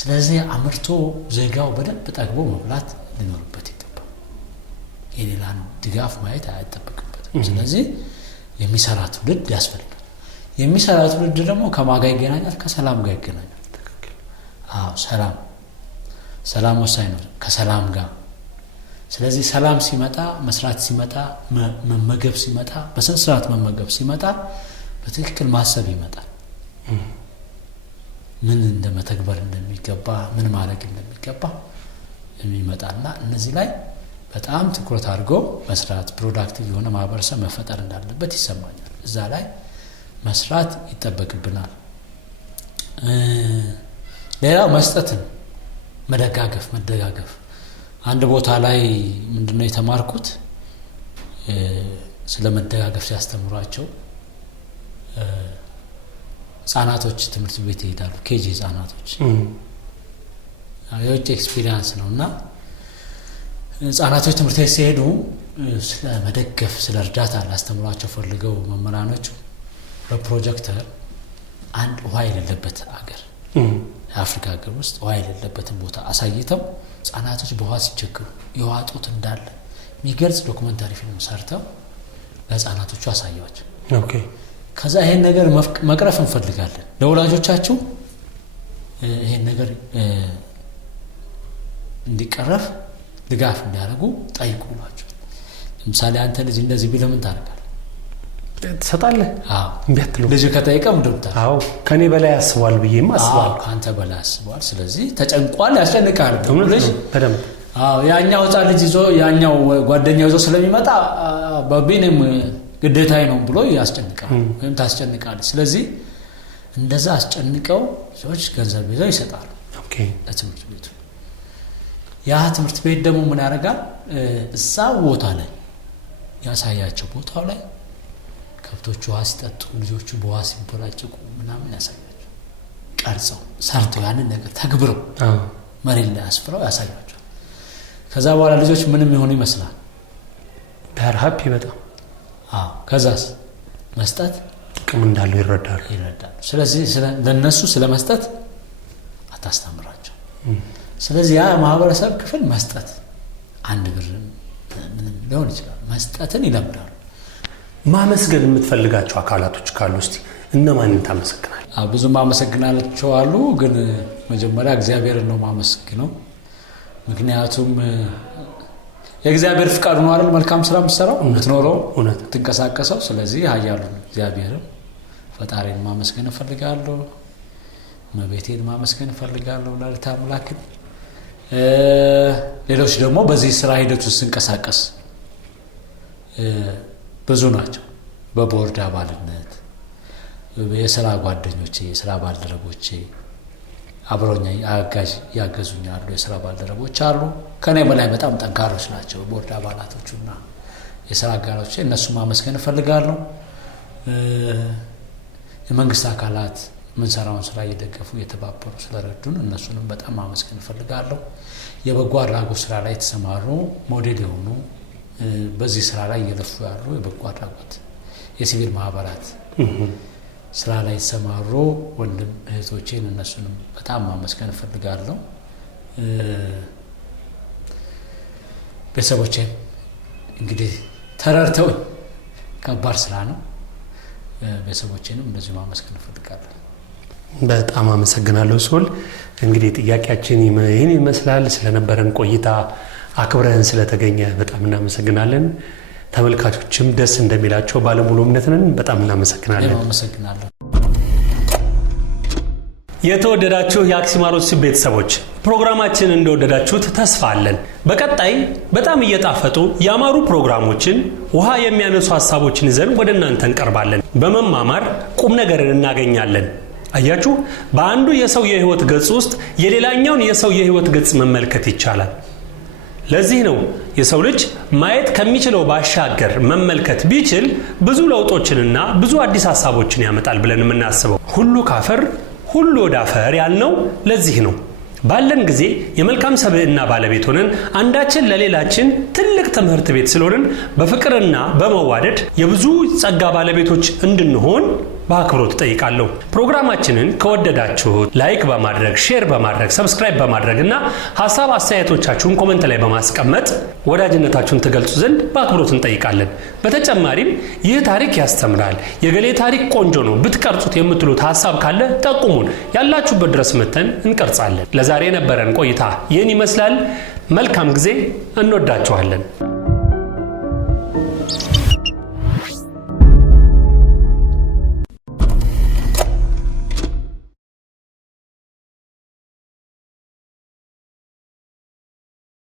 ስለዚህ አምርቶ ዜጋው በደንብ ጠግቦ መብላት ሊኖርበት ይገባል። የሌላን ድጋፍ ማየት አይጠበቅበትም። ስለዚህ የሚሰራ ትውልድ ያስፈልጋል። የሚሰራ ትውልድ ደግሞ ከማን ጋር ይገናኛል? ከሰላም ጋር ይገናኛል። አዎ፣ ሰላም ወሳኝ ነው። ከሰላም ጋር ስለዚህ ሰላም ሲመጣ፣ መስራት ሲመጣ፣ መመገብ ሲመጣ፣ በስነ ስርዓት መመገብ ሲመጣ በትክክል ማሰብ ይመጣል። ምን እንደመተግበር እንደሚገባ፣ ምን ማድረግ እንደሚገባ የሚመጣና እነዚህ ላይ በጣም ትኩረት አድርጎ መስራት፣ ፕሮዳክቲቭ የሆነ ማህበረሰብ መፈጠር እንዳለበት ይሰማኛል። እዛ ላይ መስራት ይጠበቅብናል። ሌላው መስጠትን መደጋገፍ። አንድ ቦታ ላይ ምንድነው የተማርኩት ስለ መደጋገፍ ሲያስተምሯቸው ህፃናቶች ትምህርት ቤት ይሄዳሉ። ኬጂ ህፃናቶች የውጭ ኤክስፒሪየንስ ነው እና ህፃናቶች ትምህርት ቤት ሲሄዱ ስለ መደገፍ፣ ስለ እርዳታ ላስተምሯቸው ፈልገው መምህራኖቹ በፕሮጀክተር አንድ ውሃ የሌለበት አገር የአፍሪካ ሀገር ውስጥ ውሃ የሌለበትን ቦታ አሳይተው ህፃናቶች በውሃ ሲቸግሩ የዋጡት እንዳለ የሚገልጽ ዶክመንታሪ ፊልም ሰርተው ለህፃናቶቹ አሳያቸው። ከዛ ይሄን ነገር መቅረፍ እንፈልጋለን፣ ለወላጆቻችሁ ይሄን ነገር እንዲቀረፍ ድጋፍ እንዲያደርጉ ጠይቁ ናቸው። ለምሳሌ አንተ ልጅ እንደዚህ ቢልህ ምን ታደርጋለህ? ትሰጣለህ? አዎ። ልጅ ከጠየቀ ምንድን ነው? አዎ፣ ከኔ በላይ ያስባል ብዬም አስባለሁ። ከአንተ በላይ ያስባል። ስለዚህ ተጨንቋል፣ ያስጨንቃል። ልጅ በደንብ ያኛው ህፃን ልጅ ይዞ ያኛው ጓደኛው ይዞ ስለሚመጣ በቢንም ግዴታዬ ነው ብሎ ያስጨንቃል ወይም ታስጨንቃል። ስለዚህ እንደዛ አስጨንቀው ሰዎች ገንዘብ ይዘው ይሰጣሉ ለትምህርት ቤቱ። ያ ትምህርት ቤት ደግሞ ምን ያደርጋል? እዛ ቦታ ላይ ያሳያቸው፣ ቦታው ላይ ከብቶቹ ውሃ ሲጠጡ፣ ልጆቹ በውሃ ሲንቦላጭቁ ምናምን ያሳያቸው፣ ቀርጸው ሰርተው ያንን ነገር ተግብረው መሬት ላይ አስፍረው ያሳያቸው። ከዛ በኋላ ልጆች ምንም የሆኑ ይመስላል ዳር ሀፒ በጣም ከዛስ መስጠት ጥቅም እንዳለው ይረዳሉ። ስለዚህ ለነሱ ስለመስጠት አታስተምራቸው። ስለዚህ ያ ማህበረሰብ ክፍል መስጠት አንድ ብር ምንም ሊሆን ይችላል፣ መስጠትን ይለምዳሉ። ማመስገን የምትፈልጋቸው አካላቶች ካሉ እስቲ እነማንን ታመሰግናለህ? ብዙ ማመሰግናቸው አሉ፣ ግን መጀመሪያ እግዚአብሔርን ነው ማመስግነው። ምክንያቱም የእግዚአብሔር ፍቃድ ነው አይደል? መልካም ስራ የምትሰራው የምትኖረው የምትንቀሳቀሰው። ስለዚህ ኃያሉን እግዚአብሔርን ፈጣሪን ማመስገን እፈልጋለሁ። እመቤቴን ማመስገን እፈልጋለሁ፣ ወላዲተ አምላክን። ሌሎች ደግሞ በዚህ ስራ ሂደት ውስጥ ስንቀሳቀስ ብዙ ናቸው። በቦርድ አባልነት የስራ ጓደኞቼ፣ የስራ ባልደረቦቼ፣ አብሮኛ አጋዥ ያገዙኝ ያሉ የስራ ባልደረቦች አሉ። ከኔ በላይ በጣም ጠንካሮች ናቸው ቦርድ አባላቶቹና የስራ አጋሮቼ እነሱ ማመስገን እፈልጋለሁ። የመንግስት አካላት ምንሰራውን ስራ እየደገፉ እየተባበሩ ስለረዱን እነሱንም በጣም ማመስገን እፈልጋለሁ። የበጎ አድራጎት ስራ ላይ የተሰማሩ ሞዴል የሆኑ በዚህ ስራ ላይ እየለፉ ያሉ የበጎ አድራጎት የሲቪል ማህበራት ስራ ላይ የተሰማሩ ወንድም እህቶቼን እነሱንም በጣም ማመስገን እፈልጋለሁ። ቤተሰቦቼም እንግዲህ ተረድተው ከባድ ስራ ነው። ቤተሰቦቼንም እንደዚህ ማመስገን እፈልጋለሁ። በጣም አመሰግናለሁ ሶል። እንግዲህ ጥያቄያችን ይህን ይመስላል። ስለነበረን ቆይታ አክብረን ስለተገኘ በጣም እናመሰግናለን። ተመልካቾችም ደስ እንደሚላቸው ባለሙሉ እምነት ነን። በጣም እናመሰግናለን። አመሰግናለሁ። የተወደዳችሁ የአክሲማሮስ ቤተሰቦች ፕሮግራማችን እንደወደዳችሁት ተስፋ አለን። በቀጣይ በጣም እየጣፈጡ ያማሩ ፕሮግራሞችን ውሃ የሚያነሱ ሐሳቦችን ይዘን ወደ እናንተ እንቀርባለን። በመማማር ቁም ነገርን እናገኛለን። አያችሁ፣ በአንዱ የሰው የህይወት ገጽ ውስጥ የሌላኛውን የሰው የህይወት ገጽ መመልከት ይቻላል። ለዚህ ነው የሰው ልጅ ማየት ከሚችለው ባሻገር መመልከት ቢችል ብዙ ለውጦችንና ብዙ አዲስ ሐሳቦችን ያመጣል ብለን የምናስበው። ሁሉ ካፈር ሁሉ ወደ አፈር ያልነው ለዚህ ነው። ባለን ጊዜ የመልካም ሰብዕና ባለቤት ሆነን አንዳችን ለሌላችን ትልቅ ትምህርት ቤት ስለሆንን በፍቅርና በመዋደድ የብዙ ጸጋ ባለቤቶች እንድንሆን በአክብሮት ጠይቃለሁ። ፕሮግራማችንን ከወደዳችሁት ላይክ በማድረግ ሼር በማድረግ ሰብስክራይብ በማድረግና ሐሳብ አስተያየቶቻችሁን ኮሜንት ላይ በማስቀመጥ ወዳጅነታችሁን ትገልጹ ዘንድ በአክብሮት እንጠይቃለን። በተጨማሪም ይህ ታሪክ ያስተምራል፣ የገሌ ታሪክ ቆንጆ ነው ብትቀርጹት የምትሉት ሐሳብ ካለ ጠቁሙን። ያላችሁበት ድረስ መተን እንቀርጻለን። ለዛሬ የነበረን ቆይታ ይህን ይመስላል። መልካም ጊዜ። እንወዳችኋለን።